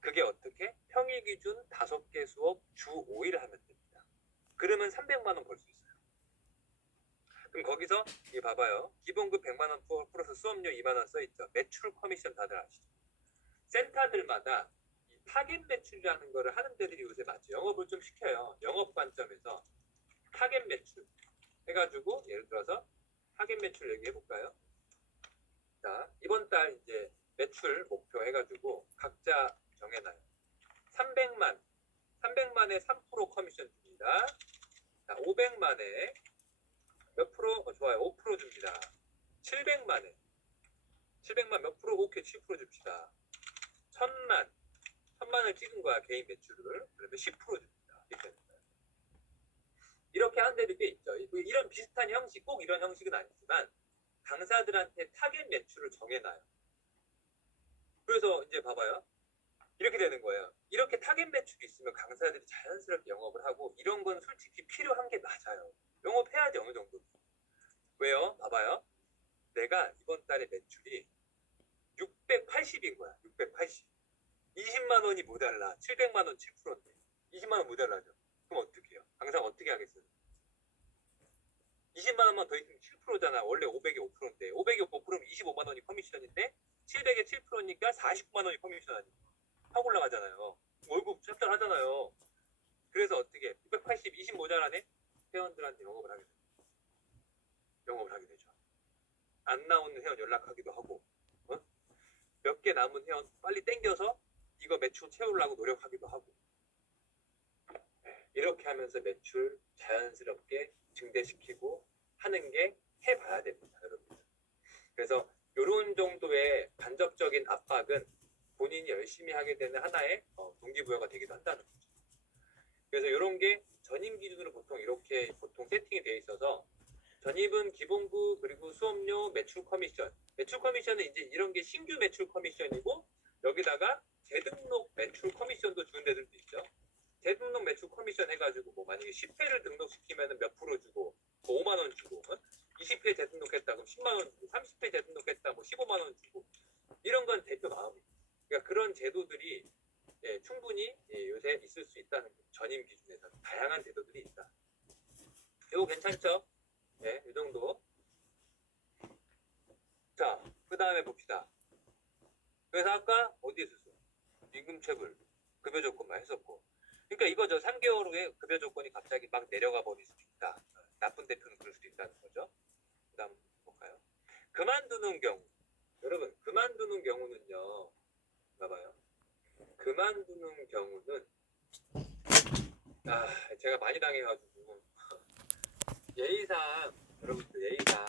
그게 어떻게? 평일 기준 5개 수업 주 5일 하면 됩니다. 그러면 300만 원 벌 수 있어요. 그럼 거기서 이 봐봐요. 기본급 100만 원 플러스 수업료 2만 원 써있죠. 매출 커미션 다들 아시죠? 센터들마다 이 타겟 매출이라는 거를 하는 데들이 요새 많죠. 영업을 좀 시켜요. 영업 관점에서 타겟 매출 해가지고 예를 들어서 타겟 매출 얘기해볼까요? 자, 이번 달 이제 매출 목표 해가지고 각자 정해놔요. 300만에 3% 커미션 줍니다. 자, 500만에 몇 프로? 좋아요. 5% 줍니다. 700만 몇 프로? 오케이, 7% 줍시다. 1000만을 찍은 거야, 개인 매출을. 그러면 10% 줍니다. 이렇게 하는 데도 꽤 있죠. 이런 비슷한 형식, 꼭 이런 형식은 아니지만 강사들한테 타겟 매출을 정해놔요. 그래서 이제 봐봐요. 이렇게 되는 거예요. 이렇게 타겟 매출이 있으면 강사들이 자연스럽게 영업을 하고 이런 건 솔직히 필요한 게 맞아요. 영업해야지 어느 정도. 왜요? 봐봐요. 내가 이번 달에 매출이 680인 거야. 680. 20만 원이 모자라. 700만 원 7%인데. 20만 원 모자라죠. 그럼 어떻게 해요? 강사가 어떻게 하겠어요? 20만 원만 더 있으면 7%잖아. 원래 500에 5%인데. 500에 5%면 25만 원이 커미션인데 700에 7%니까 49만 원이 커미션 아니에요. 확 올라가잖아요. 월급 짭짤하잖아요. 그래서 어떻게 680, 20 모자라네? 회원들한테 영업을 하게 되죠. 안 나오는 회원 연락하기도 하고 몇 개 남은 회원 빨리 땡겨서 이거 매출 채우려고 노력하기도 하고 이렇게 하면서 매출 자연스럽게 증대시키고 하는 게 해봐야 됩니다, 여러분. 그래서 이런 정도의 간접적인 압박은 본인이 열심히 하게 되는 하나의 동기부여가 되기도 한다는 거죠. 그래서 이런 게 전입 기준으로 보통 이렇게 보통 세팅이 되어 있어서 전입은 기본부 그리고 수업료 매출 커미션. 매출 커미션은 이제 이런 게 신규 매출 커미션이고 여기다가 재등록 매출 커미션도 주는 데들도 있죠. 재등록 매출 커미션 해가지고 뭐 만약에 10회를 등록시키면 몇 프로 주고 뭐 5만 원 주고 20회 재등록했다 그럼 10만 원 주고 30회 재등록했다 뭐 15만 원 주고 이런 건 대표 마음이에요. 그러니까 그런 제도들이 충분히 요새 있을 수 있다는 거예요. 전임 기준에서 다양한 제도들이 있다. 이거 괜찮죠? 네, 이 정도. 자, 그 다음에 봅시다. 그래서 아까 어디 있었어? 임금체불, 급여 조건만 했었고. 그러니까 이거 저 3개월 후에 급여 조건이 갑자기 막 내려가 버릴 수도 있다. 나쁜 대표는 그럴 수도 있다는 거죠. 그 다음 볼까요? 그만두는 경우. 여러분, 그만두는 경우는요. 봐봐요. 그만두는 경우는 제가 많이 당해가지고 예의상 여러분들 예의상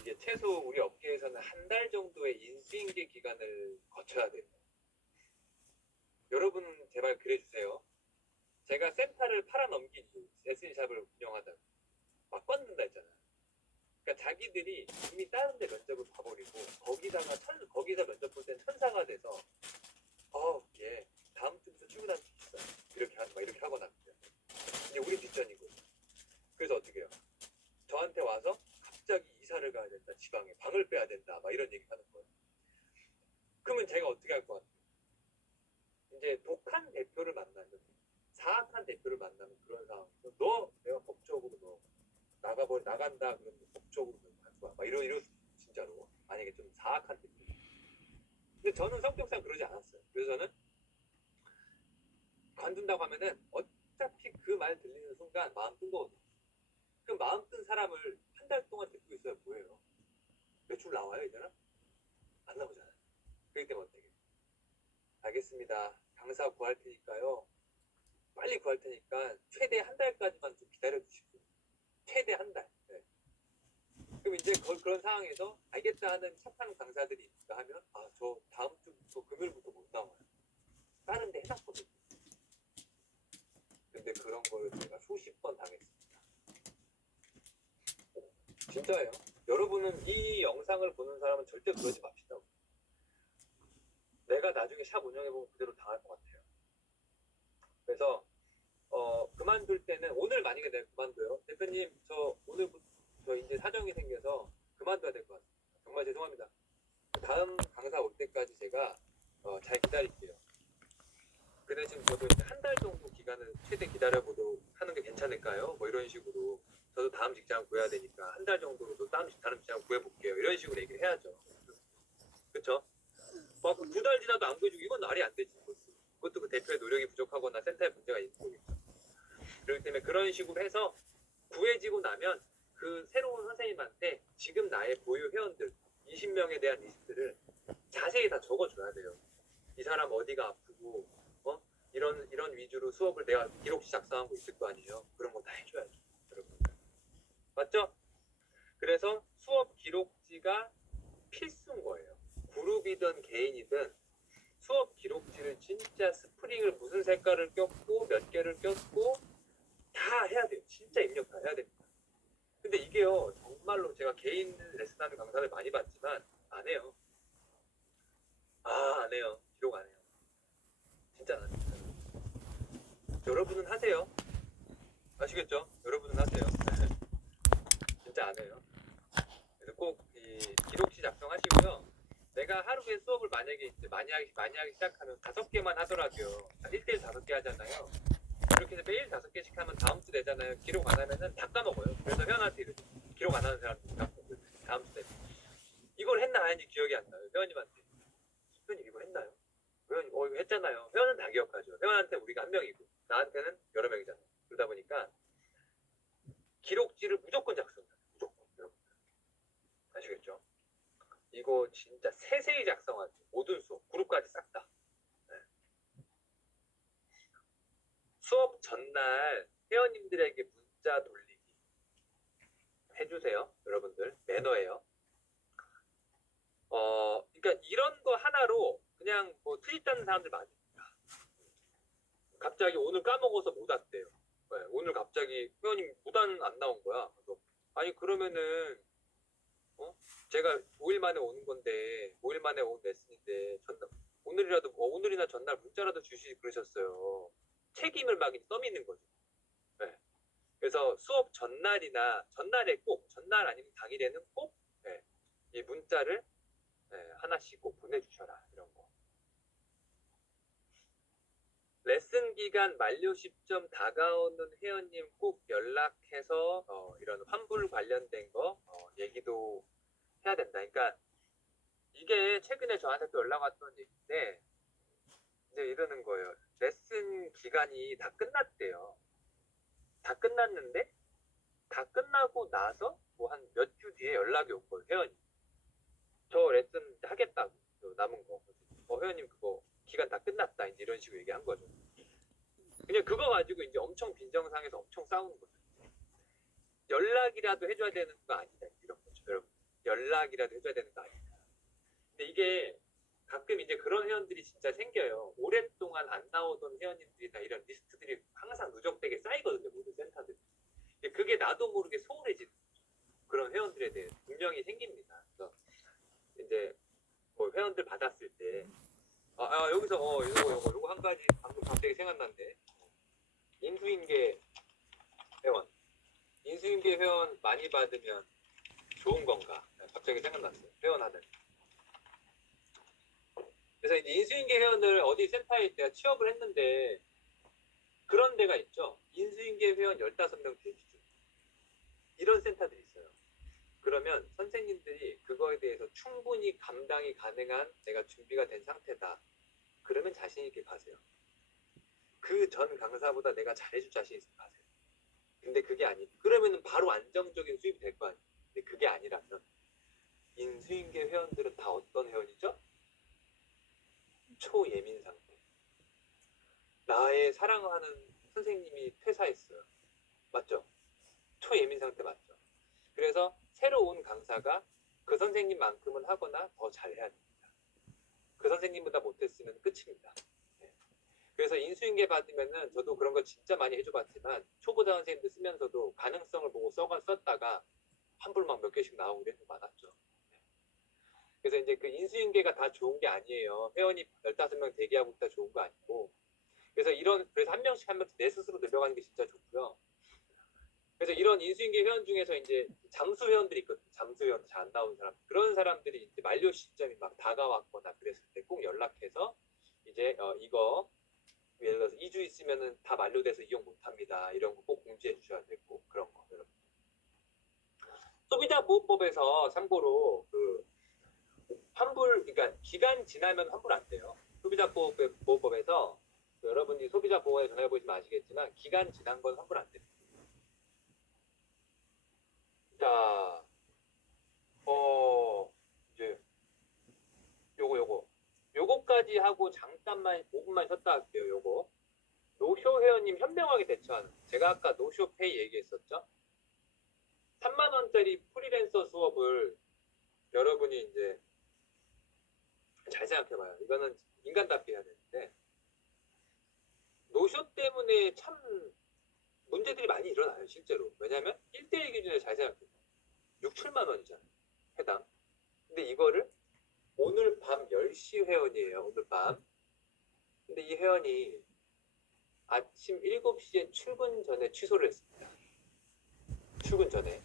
이게 최소 우리 업계에서는 한 달 정도의 인수인계 기간을 거쳐야 돼요. 여러분 제발 그래주세요. 제가 센터를 팔아넘긴 후 레슨샵을 운영하다 막 뻗는다 했잖아요. 그러니까 자기들이 이미 다른 데 면접을 봐버리고 거기서 면접 볼 땐 천사가 돼서 얘 다음 주부터 출근할 수 있어 이렇게 하거나 이제 우리 뒷전이고 그래서 어떻게 해요? 저한테 와서 갑자기 이사를 가야 된다 지방에 방을 빼야 된다 막 이런 얘기 하는 거예요. 그러면 제가 어떻게 할 것 같아요? 이제 독한 대표를 만나면 사악한 대표를 만나면 그런 상황에서 내가 법적으로 나간다 그러면 법적으로 갈 거야 막 이런 진짜로 만약에 좀 사악한 대표. 근데 저는 성격상 그러지 않았어요. 그래서 저는 관둔다고 하면은 어차피 그 말 들리는 순간 마음 뜬거거든요. 그 마음 뜬 사람을 한 달 동안 듣고 있어야 뭐예요? 매출 나와요 이제는? 안 나오잖아요. 그렇기 때문에 어떻게? 알겠습니다. 강사 구할 테니까요. 빨리 구할 테니까 최대 한 달까지만 좀 기다려 주시고 최대 한 달. 네. 그럼 이제 그런 상황에서 알겠다 하는 착한 강사들이 있다 하면 저 다음 주부터 금요일부터 못 나와요. 다른 데 해놨거든요. 근데 그런 걸 제가 수십 번 당했습니다. 진짜예요. 여러분은 이 영상을 보는 사람은 절대 그러지 맙시다. 내가 나중에 샵 운영해보면 그대로 당할 것 같아요. 그래서 그만둘 때는 오늘 만약에 내가 그만둬요. 대표님 저 오늘부터 이제 사정이 생겨서 그만둬야 될 것 같습니다. 정말 죄송합니다. 다음 강사 올 때까지 제가 잘 기다릴게요. 그 대신 저도 이제 한 달 정도 기간을 최대 기다려보도록 하는 게 괜찮을까요? 뭐 이런 식으로 저도 다음 직장 구해야 되니까 한 달 정도로도 다른 직장 구해볼게요. 이런 식으로 얘기를 해야죠. 그렇죠? 막 2달 지나도 안 구해주고 이건 말이 안 되지. 그것도 그 대표의 노력이 부족하거나 센터에 문제가 있는 거겠죠. 그렇기 때문에 그런 식으로 해서 구해지고 나면 그 새로운 선생님한테 지금 나의 보유 회원들 20명에 대한 리스트를 자세히 다 적어줘야 돼요. 이 사람 어디가 아프고 이런 위주로 수업을 내가 기록지 작성하고 있을 거 아니에요. 그런 거 다 해줘야죠. 여러분 맞죠? 그래서 수업 기록지가 필수인 거예요. 그룹이든 개인이든 수업 기록지를 진짜 스프링을 무슨 색깔을 꼈고 몇 개를 꼈고 다 해야 돼요. 진짜 입력 다 해야 됩니다. 근데 이게요 정말로 제가 개인 레슨하는 강사를 많이 봤지만 안 해요. 안 해요. 기록 안 해요. 진짜 안 합니다. 여러분은 하세요. 아시겠죠? 여러분은 하세요. 진짜 안 해요. 그래서 꼭 이 기록지 작성하시고요. 내가 하루에 수업을 만약에 이제 많이 하기 시작하면 5개만 하더라도요. 1대1 5개 하잖아요. 이렇게 해서 매일 5개씩 하면 다음 주 되잖아요. 기록 안 하면은 다 까먹어요. 그래서 회원한테 이러죠. 기록 안 하는 사람들 다음 주 되면 이걸 했나 안 했는지 기억이 안 나요. 회원님한테 회원님 이거 했나요? 회원님 이거 했잖아요. 회원은 다 기억하죠. 회원한테 우리가 한 명이고 나한테는 여러 명이잖아요. 그러다 보니까 기록지를 무조건 작성해요. 무조건 여러분 아시겠죠? 이거 진짜 세세히 작성한 모든 수업, 그룹까지 싹 다. 네. 수업 전날 회원님들에게 문자 돌리기 해주세요. 여러분들 매너예요. 그러니까 이런 거 하나로 그냥 뭐 트집다는 사람들 많으니까. 갑자기 오늘 까먹어서 못 왔대요. 네, 오늘 갑자기 회원님 무단 안 나온 거야. 그래서 아니 그러면은 제가 5일 만에 오는 건데 5일 만에 온 레슨인데 오늘이라도 오늘이나 전날 문자라도 주시 그러셨어요. 책임을 막 떠미는 거죠. 네. 그래서 수업 전날에 꼭 전날 아니면 당일에는 꼭 네, 이 문자를 네, 하나씩 꼭 보내주셔라 이런 거. 레슨 기간 만료 시점 다가오는 회원님 꼭 연락해서 이런 환불 관련된 거 얘기도 해야 된다. 그러니까 이게 최근에 저한테 또 연락 왔던 얘기인데 이제 이러는 거예요. 레슨 기간이 다 끝났대요. 다 끝났는데 다 끝나고 나서 뭐 한 몇 주 뒤에 연락이 온 거예요. 회원이. 저 레슨 하겠다고 남은 거. 회원님 그거 기간 다 끝났다. 이제 이런 식으로 얘기한 거죠. 그냥 그거 가지고 이제 엄청 빈정상에서 엄청 싸우는 거죠. 연락이라도 해줘야 되는 거 아니다. 이런 거죠. 여러분. 연락이라도 해줘야 되는 거 아니다. 근데 이게 가끔 이제 그런 회원들이 진짜 생겨요. 오랫동안 안 나오던 회원님들이나 이런 리스트들이 항상 누적되게 쌓이거든요. 모든 센터들이. 그게 나도 모르게 소홀해지는 거죠. 그런 회원들에 대해 분명히 생깁니다. 그래서 이제 뭐 회원들 받았을 때 여기서 요거 한 가지 방금 갑자기 생각났는데 인수인계 회원 인수인계 회원 많이 받으면 좋은 건가? 갑자기 생각났어요. 회원하는. 그래서 이제 인수인계 회원을 어디 센터에 내가 취업을 했는데 그런 데가 있죠. 인수인계 회원 15명 대기 중. 이런 센터들이 있어요. 그러면 선생님들이 그거에 대해서 충분히 감당이 가능한 내가 준비가 된 상태다. 그러면 자신 있게 가세요. 그 전 강사보다 내가 잘해줄 자신 있으면 가세요. 근데 그게 그러면은 바로 안정적인 수입이 될 거 아니에요. 근데 그게 아니라면 인수인계 회원들은 다 어떤 회원이죠? 초예민 상태. 나의 사랑하는 선생님이 퇴사했어요. 맞죠? 초예민 상태 맞죠? 그래서 새로 온 강사가 그 선생님만큼은 하거나 더 잘해야 됩니다. 그 선생님보다 못했으면 끝입니다. 네. 그래서 인수인계 받으면은 저도 그런 거 진짜 많이 해줘봤지만 초보자 선생님들 쓰면서도 가능성을 보고 썼다가 환불 막 몇 개씩 나오고 이런 거 많았죠. 네. 그래서 이제 그 인수인계가 다 좋은 게 아니에요. 회원이 15명 대기하고 있다 좋은 거 아니고. 그래서 한 명씩 내 스스로 늘려가는 게 진짜 좋고요. 그래서 이런 인수인계 회원 중에서 이제 잠수 회원들이 있거든요. 잠수 회원 잘 안 나오는 사람. 그런 사람들이 이제 만료 시점이 막 다가왔거나 그랬을 때 꼭 연락해서 이제 이거 예를 들어서 2주 있으면은 다 만료돼서 이용 못 합니다. 이런 거 꼭 공지해 주셔야 되고 그런 거 여러분. 소비자보호법에서 참고로 그 환불 그러니까 기간 지나면 환불 안 돼요. 소비자보호법에서 여러분이 소비자보호에 전화해 보시면 아시겠지만 기간 지난 건 환불 안 돼요. 자, 이제 요거까지 하고 잠깐만 5분만 쉬었다 할게요. 요거 노쇼 회원님 현명하게 대처하는. 제가 아까 노쇼 페이 얘기했었죠. 3만 원짜리 프리랜서 수업을 여러분이 이제 잘 생각해봐요. 이거는 인간답게 해야 되는데 노쇼 때문에 참 문제들이 많이 일어나요. 실제로. 왜냐하면 1대1 기준에 잘 생각해요. 6, 7만 원이잖아요. 해당. 근데 이거를 오늘 밤 10시 회원이에요. 오늘 밤. 근데 이 회원이 아침 7시에 출근 전에 취소를 했습니다. 출근 전에.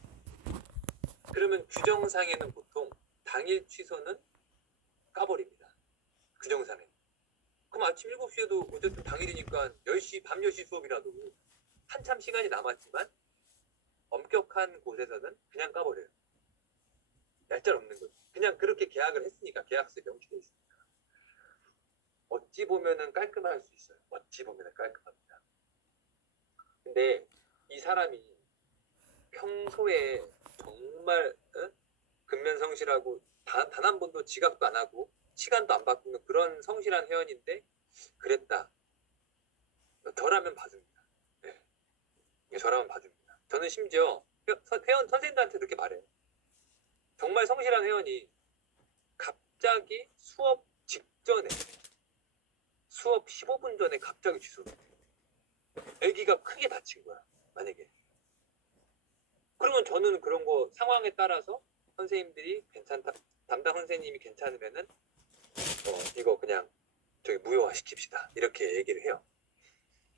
그러면 규정상에는 보통 당일 취소는 까버립니다. 규정상에는. 그럼 아침 7시에도 어쨌든 당일이니까 10시, 밤 10시 수업이라도 한참 시간이 남았지만 엄격한 곳에서는 그냥 까버려요. 날짜 없는 거죠. 그냥 그렇게 계약을 했으니까 계약서에 명시되어 있으니까. 어찌 보면은 깔끔할 수 있어요. 어찌 보면은 깔끔합니다. 근데 이 사람이 평소에 정말 근면성실하고 단 한 번도 지각도 안 하고 시간도 안 바꾸는 그런 성실한 회원인데 그랬다. 저라면 봐줍니다. 네. 저라면 봐줍니다. 저는 심지어 회원 선생님들한테 그렇게 말해요. 정말 성실한 회원이 갑자기 수업 직전에 수업 15분 전에 갑자기 취소를 해. 애기가 크게 다친 거야. 만약에. 그러면 저는 그런 거 상황에 따라서 선생님들이 괜찮다. 담당 선생님이 괜찮으면은 이거 그냥 저기 무효화 시킵시다. 이렇게 얘기를 해요.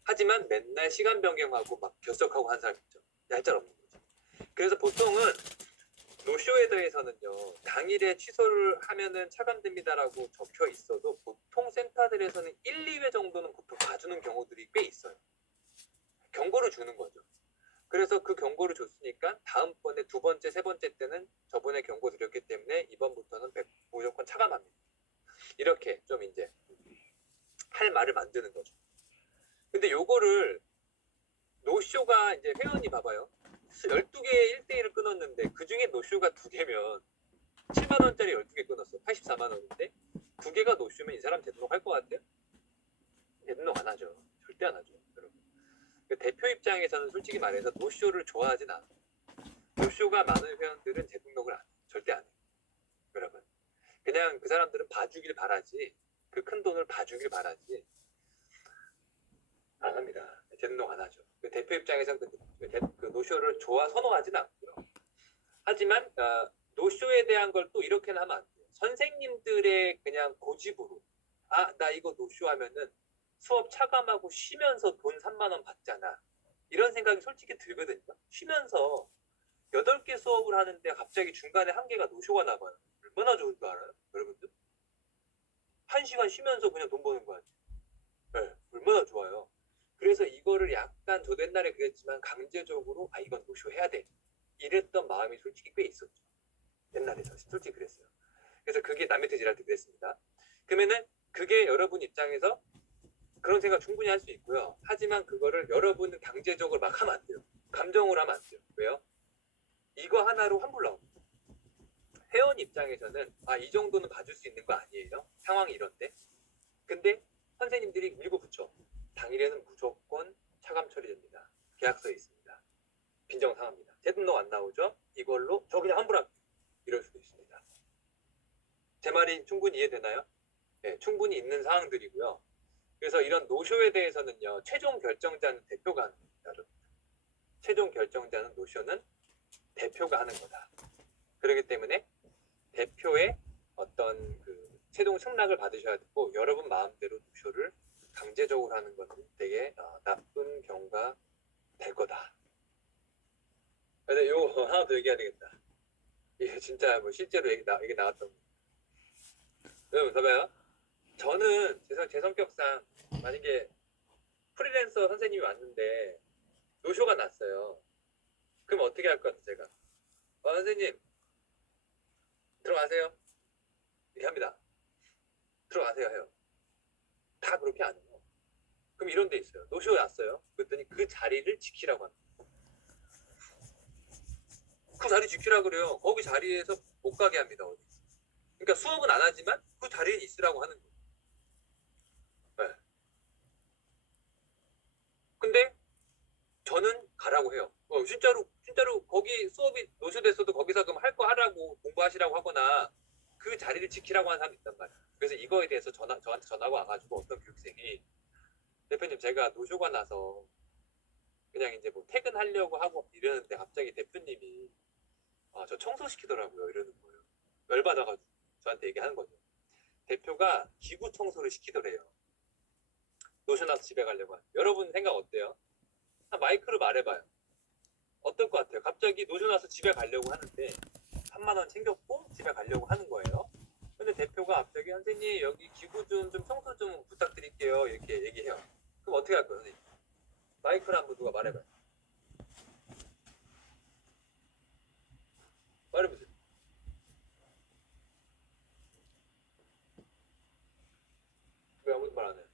하지만 맨날 시간 변경하고 막 결석하고 한 사람 있죠. 얄짤없는 거죠. 그래서 보통은 노쇼에 대해서는요. 당일에 취소를 하면은 차감됩니다라고 적혀 있어도 보통 센터들에서는 1, 2회 정도는 보통 봐주는 경우들이 꽤 있어요. 경고를 주는 거죠. 그래서 그 경고를 줬으니까 다음번에 두 번째, 세 번째 때는 저번에 경고 드렸기 때문에 이번부터는 무조건 차감합니다. 이렇게 좀 이제 할 말을 만드는 거죠. 근데 요거를 노쇼가 이제 회원이 봐봐요. 12개의 1대1을 끊었는데 그 중에 노쇼가 2개면 7만 원짜리 12개 끊었어. 84만 원인데 2개가 노쇼면 이 사람 재등록할 것 같아요? 재등록 안 하죠. 절대 안 하죠. 여러분. 그 대표 입장에서는 솔직히 말해서 노쇼를 좋아하진 않아. 노쇼가 많은 회원들은 재등록을 안 해. 절대 안 해. 여러분. 그냥 그 사람들은 봐주길 바라지 그 큰 돈을 봐주길 바라지 안 합니다. 재등록 안 하죠. 그 대표 입장에서는 그 노쇼를 선호하진 않고요. 하지만 노쇼에 대한 걸 또 이렇게는 하면 안 돼요. 선생님들의 그냥 고집으로 나 이거 노쇼 하면은 수업 차감하고 쉬면서 돈 3만 원 받잖아. 이런 생각이 솔직히 들거든요. 쉬면서 8개 수업을 하는데 갑자기 중간에 한 개가 노쇼가 나봐요. 얼마나 좋은 줄 알아요? 여러분들? 1시간 쉬면서 그냥 돈 버는 거 아니에요? 네, 얼마나 좋아요. 그래서 이거를 약간 저도 옛날에 그랬지만 강제적으로 이건 노쇼 해야 돼. 이랬던 마음이 솔직히 꽤 있었죠. 옛날에 솔직히 그랬어요. 그래서 그게 남의 뜻이랄 때 그랬습니다. 그러면은 그게 여러분 입장에서 그런 생각 충분히 할 수 있고요. 하지만 그거를 여러분은 강제적으로 막 하면 안 돼요. 감정으로 하면 안 돼요. 왜요? 이거 하나로 환불 나옵니다. 회원 입장에서는 이 정도는 봐줄 수 있는 거 아니에요? 상황이 이런데. 근데 선생님들이 밀고붙여. 당일에는 무조건 차감 처리됩니다. 계약서에 있습니다. 빈정상합니다. 재등록 안 나오죠? 이걸로 저 그냥 환불합니다. 이럴 수도 있습니다. 제 말이 충분히 이해되나요? 네, 충분히 있는 상황들이고요. 그래서 이런 노쇼에 대해서는요. 최종 결정자는 대표가 하는 겁니다. 최종 결정자는 노쇼는 대표가 하는 거다. 그렇기 때문에 대표의 어떤 그 최종 승낙을 받으셔야 되고 여러분 마음대로 노쇼를 강제적으로 하는 것은 되게 나쁜 경우가 될 거다. 근데 이거 하나 더 얘기해야 되겠다. 이게 진짜 뭐 실제로 이게 나왔던 거. 여러분 봐봐요. 저는 제 성격상 만약에 프리랜서 선생님이 왔는데 노쇼가 났어요. 그럼 어떻게 할 것 같아요? 제가 선생님 들어가세요. 이렇게 합니다. 들어가세요 해요. 다 그렇게 안 해요. 그럼 이런 데 있어요. 노쇼 났어요. 그랬더니 그 자리를 지키라고 합니다. 그 자리 지키라 그래요. 거기 자리에서 못 가게 합니다. 어디. 그러니까 수업은 안 하지만 그 자리에 있으라고 하는 거예요. 네. 근데 저는 가라고 해요. 진짜로 거기 수업이 노쇼됐어도 거기서 그럼 할 거 하라고 공부하시라고 하거나 그 자리를 지키라고 하는 사람이 있단 말이에요. 그래서 이거에 대해서 저한테 전화가 와가지고 어떤 교육생이 대표님 제가 노쇼가 나서 그냥 이제 뭐 퇴근하려고 하고 이러는데 갑자기 대표님이 저 청소시키더라고요 이러는 거예요. 열받아가지고 저한테 얘기하는 거죠. 대표가 기구 청소를 시키더래요. 노쇼 나서 집에 가려고 하는. 여러분 생각 어때요? 마이크로 말해봐요. 어떨 것 같아요? 갑자기 노쇼 나서 집에 가려고 하는데 3만 원 챙겼고 집에 가려고 하는 거예요. 근데 대표가 갑자기 선생님 여기 기구 좀 청소 좀 부탁드릴게요 이렇게 얘기해요. 그럼 어떻게 할 거예요 선생님? 마이크로 한번 누가 말해봐요. 말해보세요. 왜 아무도 말 안 해요?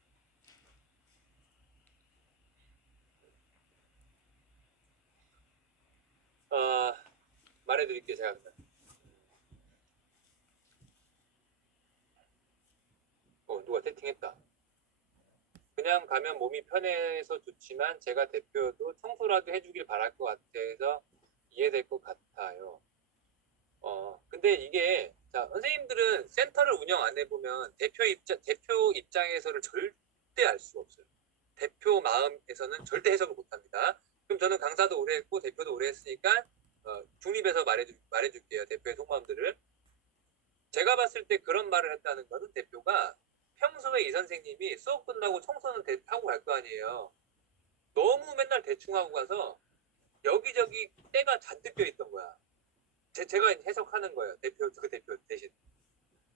말해드릴게요 제가. 워킹했다. 그냥 가면 몸이 편해서 좋지만 제가 대표도 청소라도 해주길 바랄 것 같아서 이해될 것 같아요. 근데 이게 자 선생님들은 센터를 운영 안 해보면 대표 입장에서를 절대 알 수가 없어요. 대표 마음에서는 절대 해석을 못합니다. 그럼 저는 강사도 오래 했고 대표도 오래 했으니까 중립해서 말해줄게요. 대표의 속마음들을. 제가 봤을 때 그런 말을 했다는 것은 대표가 평소에 이 선생님이 수업 끝나고 청소는 하고 갈 거 아니에요. 너무 맨날 대충 하고 가서 여기저기 때가 잔뜩 껴 있던 거야. 제가 해석하는 거예요. 그 대표 대신.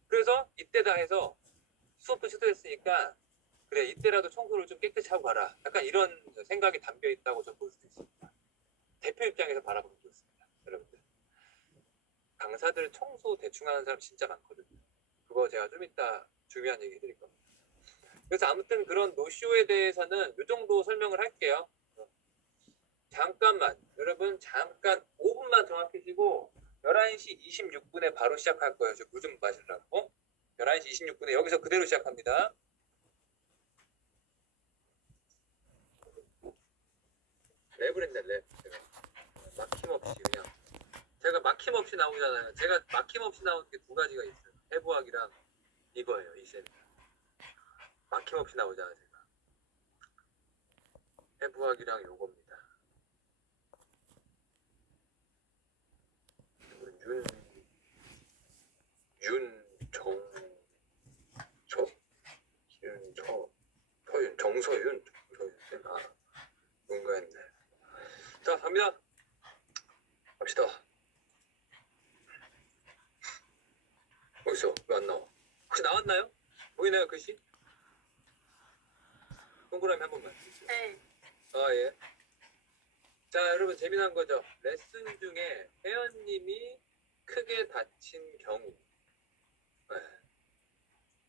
그래서 이때다 해서 수업도 취소했으니까 그래 이때라도 청소를 좀 깨끗이 하고 가라. 약간 이런 생각이 담겨 있다고 저는 볼 수도 있습니다. 대표 입장에서 바라보면 그렇습니다. 여러분들. 강사들 청소 대충 하는 사람 진짜 많거든요. 그거 제가 좀 이따 중요한 얘기 해드릴 겁니다. 그래서 아무튼 그런 노쇼에 대해서는 이 정도 설명을 할게요. 잠깐만 여러분 잠깐 5분만 더 하시고 11시 26분에 바로 시작할 거예요. 저 물 좀 마시려고. 11시 26분에 여기서 그대로 시작합니다. 랩을 했네 랩. 제가 막힘없이 나오잖아요. 제가 막힘없이 나오는 게 두 가지가 있어요. 해부학이랑 이거예요. 이 셈. 막힘없이 나오잖아요. 제가. 해부학이랑 요겁니다. 정서윤 뭔가 했네. 자 갑니다. 갑시다. 어디서 왜 안 나와? 혹시 나왔나요? 보이나요 글씨? 동그라미 한 번만. 네. 아 예. 자 여러분 재미난 거죠. 레슨 중에 회원님이 크게 다친 경우. 네.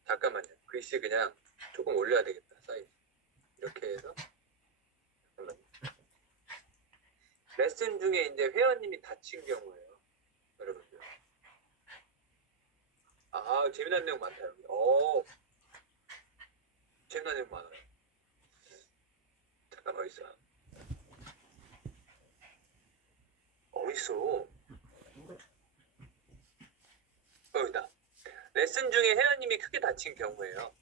잠깐만요. 글씨 그냥 조금 올려야 되겠다. 사이즈. 이렇게 해서 잠깐만요. 레슨 중에 이제 회원님이 다친 경우예요. 여러분들. 아 재미난 내용 많다 여기. 재미난 내용 많아요. 잠깐만 어딨어? 여기다. 레슨 중에 회원님이 크게 다친 경우예요.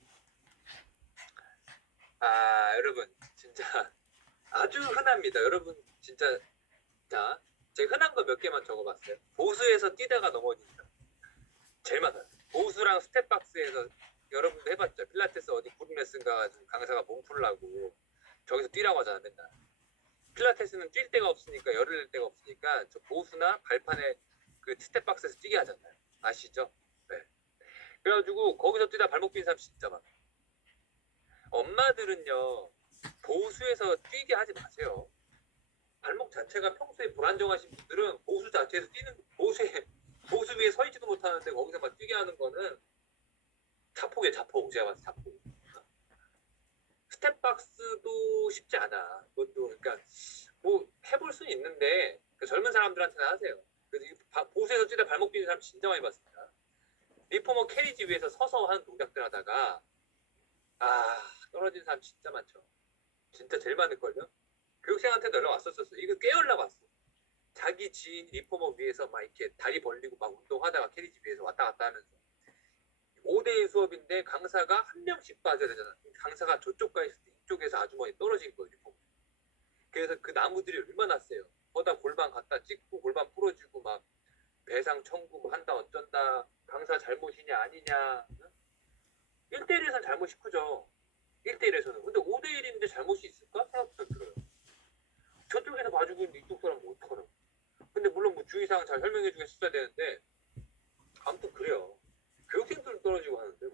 아 여러분 진짜 아주 흔합니다. 여러분 진짜 자 제가 흔한 거 몇 개만 적어봤어요. 보수에서 뛰다가 넘어진다. 제일 많아요. 보수랑 스텝박스에서 여러분도 해봤죠. 필라테스 어디 그룹 레슨 가가지고 강사가 몸 풀라고 저기서 뛰라고 하잖아 맨날. 필라테스는 뛸 데가 없으니까 열을 낼 데가 없으니까 저 보수나 발판에 그 스텝박스에서 뛰게 하잖아요. 아시죠? 네. 그래가지고 거기서 뛰다 발목 빈 사람 진짜 많아. 엄마들은요 보수에서 뛰게 하지 마세요. 발목 자체가 평소에 불안정하신 분들은 보수 자체에서 뛰는 보수 위에 서 있지도 못하는데 거기서 막 뛰게 하는 거는 자폭이에요. 자폭. 제가 봤을 때 자폭. 스텝박스도 쉽지 않아. 그것도 그러니까 뭐 해볼 수는 있는데 그 젊은 사람들한테는 하세요. 그래서 보수에서 뛰다 발목 비는 사람 진짜 많이 봤습니다. 리포머 캐리지 위에서 서서 하는 동작들 하다가 떨어진 사람 진짜 많죠. 진짜 제일 많을걸요. 교육생한테도 연락 왔었어. 이거 꽤 연락 왔어. 자기 지인 리포머 위에서 막 이렇게 다리 벌리고 막 운동하다가 캐리지 위에서 왔다 갔다 하면서 5대1 수업인데 강사가 한 명씩 빠져야 되잖아. 강사가 저쪽 가 있을 때 이쪽에서 아주머니 떨어진 거예요. 리포머. 그래서 그 나무들이 얼마나 세요. 거다 골반 갖다 찍고 골반 부러지고 막 배상 청구 뭐 한다 어쩐다 강사 잘못이냐 아니냐. 1대1에서는 잘못이 크죠. 1대1에서는. 근데 5대1인데 잘못이 있을까? 생각부터 들어요. 저쪽에서 봐주고 있는데 이쪽 사람은 어떡하라고. 근데 물론 뭐 주의사항 잘 설명해 주겠어야 되는데 아무튼 그래요. 교육생들은 떨어지고 하는데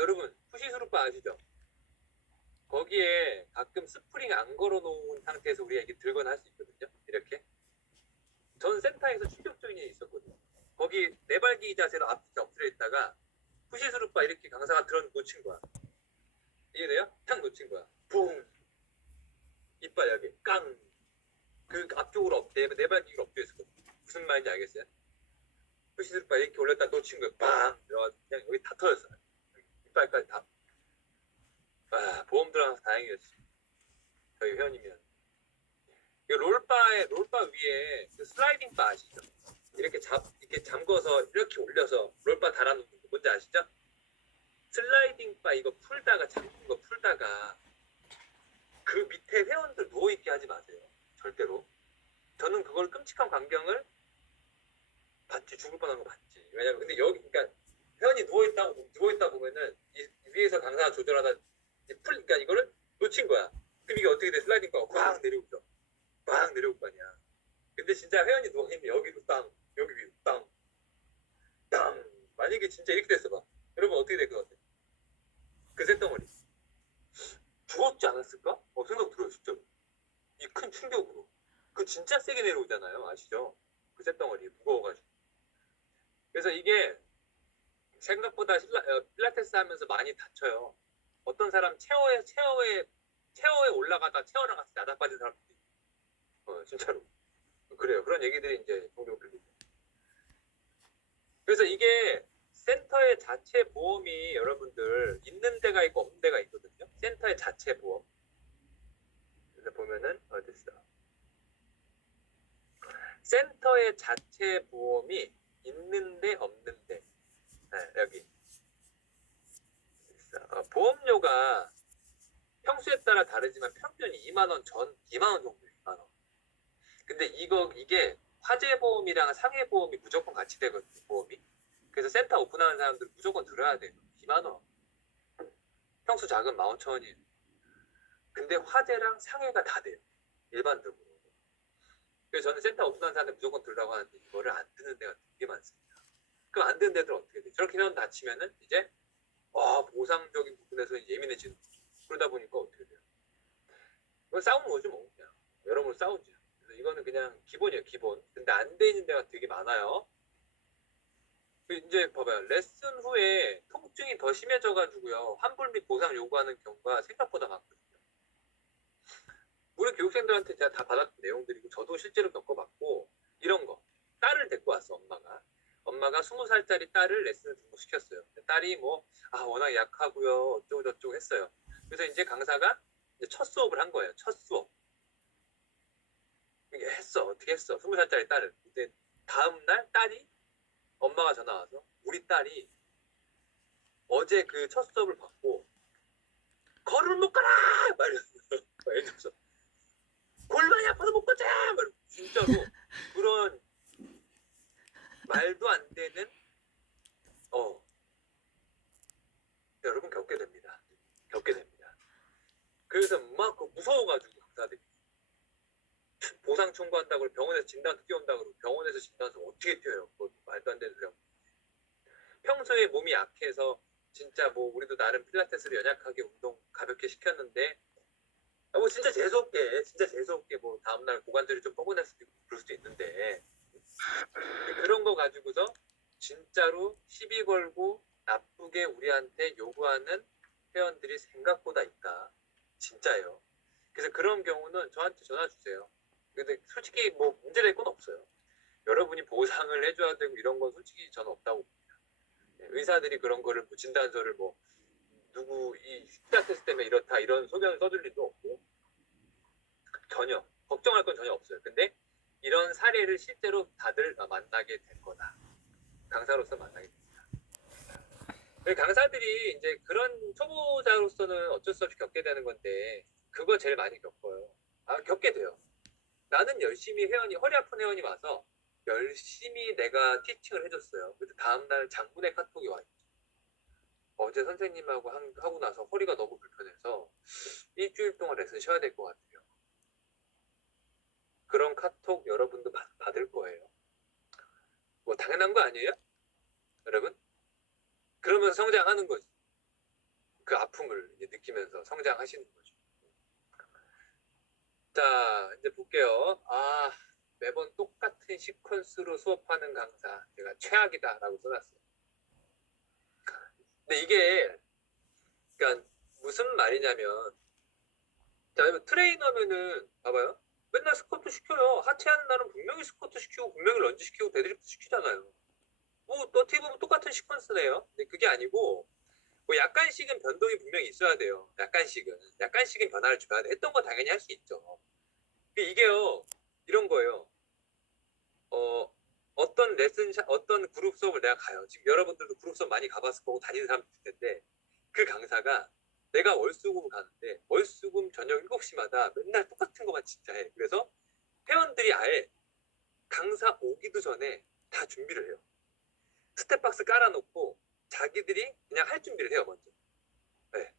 여러분 푸시스루빠 아시죠? 거기에 가끔 스프링 안 걸어놓은 상태에서 우리가 이렇게 들거나 할 수 있거든요. 이렇게 전 센터에서 충격적인 일이 있었거든요. 거기 네발기 자세로 앞뒤 엎드려 있다가 푸시스루빠 이렇게 강사가 놓친 거야. 이해돼요? 탁 놓친 거야. 붕 이빨 여기 깡 그 앞쪽으로 네발기로 엎드려 있었거든요. 무슨 말인지 알겠어요? 푸시스루빠 이렇게 올렸다 놓친 거야. 빵! 그냥 여기 다 터졌어요. 이빨까지 다. 보험 들어가서 다행이었지. 저희 회원이면. 이 롤바 위에 그 슬라이딩 바 아시죠? 이렇게 잠궈서 이렇게 올려서 롤바 달아놓는 거 뭔지 아시죠? 슬라이딩 바 이거 풀다가 잠긴 거 풀다가 그 밑에 회원들 누워있게 하지 마세요. 절대로. 저는 그걸 끔찍한 광경을 봤지. 죽을 뻔한 거 봤지. 왜냐면 근데 여기 그러니까 회원이 누워있다 보면은 이 위에서 강사가 조절하다 그러니까 이거를 놓친 거야. 그럼 이게 어떻게 돼? 슬라이딩 바가 꽉 내려오죠. 꽉 내려올 거 아니야. 근데 진짜 회원이 누워있는 여기도 땅, 여기 위도 땅, 땅. 만약에 진짜 이렇게 됐어 봐. 여러분 어떻게 될 것 같아? 그 쇳덩어리. 죽었지 않았을까? 생각 들어요, 진짜. 이 큰 충격으로. 그 진짜 세게 내려오잖아요. 아시죠? 그 쇳덩어리. 무거워가지고. 그래서 이게 생각보다 필라테스 하면서 많이 다쳐요. 어떤 사람 체어에 올라가다 체어랑 같이 나다빠진 사람들이 진짜로. 그래요. 그런 얘기들이 이제 종종 들리죠. 그래서 이게 센터의 자체 보험이 여러분들 있는 데가 있고 없는 데가 있거든요. 센터의 자체 보험. 그래서 보면은 어디 있어? 센터의 자체 보험이 있는데 없는데 여기 있어. 보험료가 평수에 따라 다르지만 평균 2만 원 정도 2만 원. 근데 이게 화재 보험이랑 상해 보험이 무조건 같이 되거든요. 보험이. 그래서 센터 오픈하는 사람들 무조건 들어야 돼요. 2만 원. 평수 작은 15,000원이에요. 근데 화재랑 상해가 다 돼요. 일반적으로. 그래서 저는 센터 오픈하는 사람들 무조건 들으라고 하는데 이거를 안 듣는 데가 되게 많습니다. 그럼 안 듣는 데들 어떻게 돼요? 저렇게 회원 다치면은 이제 보상적인 부분에서 예민해지는 거죠. 그러다 보니까 어떻게 돼요? 이건 싸우는 거죠 뭐. 그냥 여러분 싸우죠. 그래서 이거는 그냥 기본이에요, 기본. 근데 안 돼 있는 데가 되게 많아요. 이제 봐봐요. 레슨 후에 통증이 더 심해져가지고요. 환불 및 보상 요구하는 경우가 생각보다 많거든요. 우리 교육생들한테 제가 다 받았던 내용들이고 저도 실제로 겪어봤고 이런 거. 딸을 데리고 왔어, 엄마가 20살짜리 딸을 레슨을 등록시켰어요. 딸이 워낙 약하고요. 어쩌고 저쩌고 했어요. 그래서 이제 강사가 이제 첫 수업을 한 거예요. 첫 수업. 이게 어떻게 했어? 20살짜리 딸을. 근데 다음날 딸이 엄마가 전화 와서 우리 딸이 어제 그 첫 수업을 받고 걸을 못 가라! 막 이러면서 골반이 아파서 못 걷자! 막 진짜로 그런 말도 안 되는 여러분 겪게 됩니다. 그래서 막 무서워가지고 강사들이 보상 청구한다고 병원에서 진단서 뛰어온다고 병원에서 진단서 어떻게 뛰어요? 말도 안 되는 소리 하고. 평소에 몸이 약해서 진짜 우리도 나름 필라테스를 연약하게 운동 가볍게 시켰는데 진짜 재수없게 다음날 고관절이 좀 뻐근할 수도 있고 그럴 수도 있는데 그런 거 가지고서 진짜로 시비 걸고 나쁘게 우리한테 요구하는 회원들이 생각보다 있다. 진짜예요. 그래서 그런 경우는 저한테 전화 주세요. 근데 솔직히 문제될 건 없어요. 여러분이 보상을 해줘야 되고 이런 건 솔직히 저는 없다고 봅니다. 의사들이 그런 거를 진단서를 누구 이 필라테스 때문에 이렇다 이런 소견을 써줄 일도 없고 전혀 걱정할 건 전혀 없어요. 근데 이런 사례를 실제로 다들 만나게 될 거다. 강사로서 만나게 됩니다. 강사들이 이제 그런 초보자로서는 어쩔 수 없이 겪게 되는 건데 그거 제일 많이 겪어요. 겪게 돼요. 나는 열심히 허리 아픈 회원이 와서 열심히 내가 티칭을 해줬어요. 근데 다음날 장문의 카톡이 와 있죠. 어제 선생님하고 하고 나서 허리가 너무 불편해서 일주일 동안 레슨 쉬어야 될 것 같아요. 그런 카톡 여러분도 받을 거예요. 당연한 거 아니에요? 여러분? 그러면서 성장하는 거지. 그 아픔을 느끼면서 성장하시는 거죠. 자, 이제 볼게요. 매번 똑같은 시퀀스로 수업하는 강사. 제가 최악이다라고 써놨어요. 근데 이게, 그러니까 무슨 말이냐면, 자, 트레이너면은, 봐봐요. 맨날 스쿼트 시켜요. 하체 하는 날은 분명히 스쿼트 시키고, 분명히 런지 시키고, 데드리프트 시키잖아요. 어떻게 보면 똑같은 시퀀스네요. 근데 그게 아니고, 뭐 약간씩은 변동이 분명히 있어야 돼요. 약간씩은 변화를 줘야 돼. 했던 거 당연히 할 수 있죠. 이게요, 이런 거예요. 어떤 레슨샷, 어떤 그룹 수업을 내가 가요. 지금 여러분들도 그룹 수업 많이 가봤을 거고 다니는 사람 있을 텐데, 그 강사가 내가 월수금 가는데, 월수금 저녁 7시마다 맨날 똑같은 것만 진짜 해. 그래서 회원들이 아예 강사 오기도 전에 다 준비를 해요. 스텝박스 깔아놓고 자기들이 그냥 할 준비를 해요, 먼저. 네.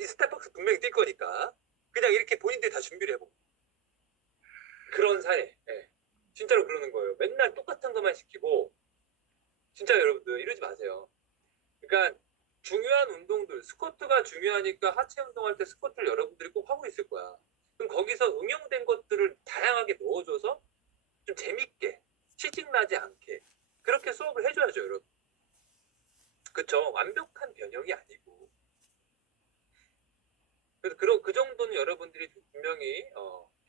이 스텝박스 분명히 뛸 거니까 그냥 이렇게 본인들이 다 준비를 해보고. 그런 사례. 네. 진짜로 그러는 거예요. 맨날 똑같은 것만 시키고. 진짜 여러분들 이러지 마세요. 그러니까 중요한 운동들, 스쿼트가 중요하니까 하체 운동할 때 스쿼트를 여러분들이 꼭 하고 있을 거야. 그럼 거기서 응용된 것들을 다양하게 넣어줘서 좀 재밌게, 치증나지 않게 그렇게 수업을 해줘야죠, 여러분. 그쵸? 완벽한 변형이 아니고. 그래서 그 정도는 여러분들이 분명히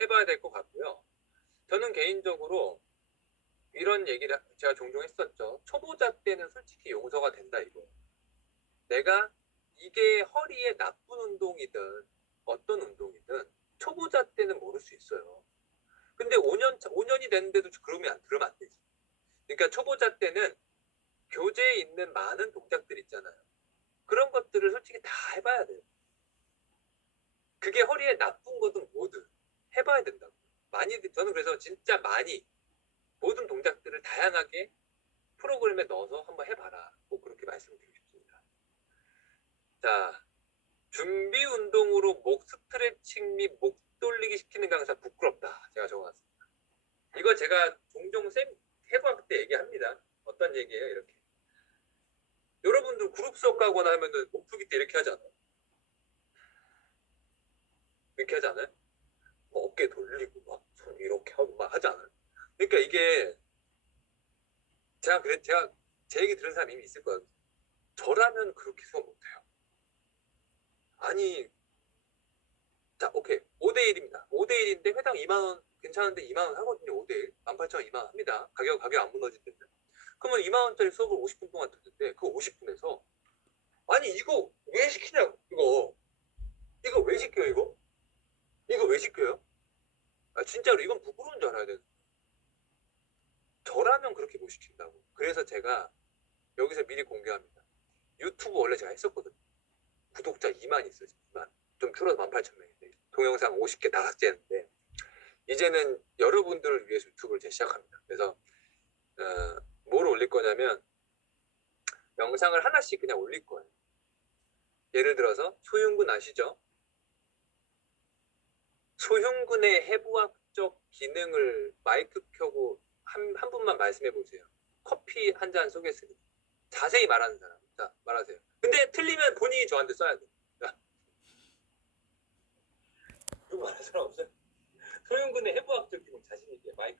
해봐야 될 것 같고요. 저는 개인적으로 이런 얘기를 제가 종종 했었죠. 초보자 때는 솔직히 용서가 된다 이거. 내가 이게 허리에 나쁜 운동이든 어떤 운동이든 초보자 때는 모를 수 있어요. 근데 5년이 됐는데도 그러면 안 되지. 그러니까 초보자 때는 교재에 있는 많은 동작들 있잖아요. 그런 것들을 솔직히 다 해봐야 돼요. 그게 허리에 나쁜 거든 뭐든 해봐야 된다고. 저는 그래서 진짜 많이 모든 동작들을 다양하게 프로그램에 넣어서 한번 해봐라. 꼭 그렇게 말씀드리고 싶습니다. 자, 준비 운동으로 목 스트레칭 및 목 돌리기 시키는 강사 부끄럽다. 제가 적어놨습니다. 이거 제가 종종 해부학 때 얘기합니다. 어떤 얘기예요? 이렇게. 여러분들 그룹 수업 가거나 하면은 목 풀기 때 이렇게 하잖아요. 이렇게 하잖아요. 뭐 어깨 돌리고 막 손 이렇게 하고 막 하잖아요. 그러니까 이게 제가 제 얘기 들은 사람이 이미 있을 거예요. 저라면 그렇게 수업 못해요. 아니, 자, 오케이. 5대1입니다. 5대1인데 회당 2만원 괜찮은데 2만원 하거든요. 5대1. 18,000원 2만원 합니다. 가격 안 무너질 텐데. 그러면 2만원짜리 수업을 50분 동안 듣는데 그 50분에서 아니 이거 왜 시키냐고. 이거 왜 시켜요 이거? 이거 왜 시켜요? 아, 진짜로 이건 부끄러운 줄 알아야 돼. 저라면 그렇게 못 시킨다고. 그래서 제가 여기서 미리 공개합니다. 유튜브 원래 제가 했었거든요. 구독자 2만 있어요. 2만. 좀 줄어서 18,000명인데 동영상 50개 다 삭제했는데 이제는 여러분들을 위해서 유튜브를 제가 시작합니다. 그래서 뭘 올릴 거냐면 영상을 하나씩 그냥 올릴 거예요. 예를 들어서 소흉근 아시죠? 소흉근의 해부학적 기능을 마이크 켜고 한 분만 말씀해 보세요. 커피 한 잔 쏘겠습니다. 자세히 말하는 사람. 자, 말하세요. 근데 틀리면 본인이 저한테 써야 돼. 자. 누구 말하는 사람 없어요? 소흉근의 해부학적 기능 자신 있게 마이크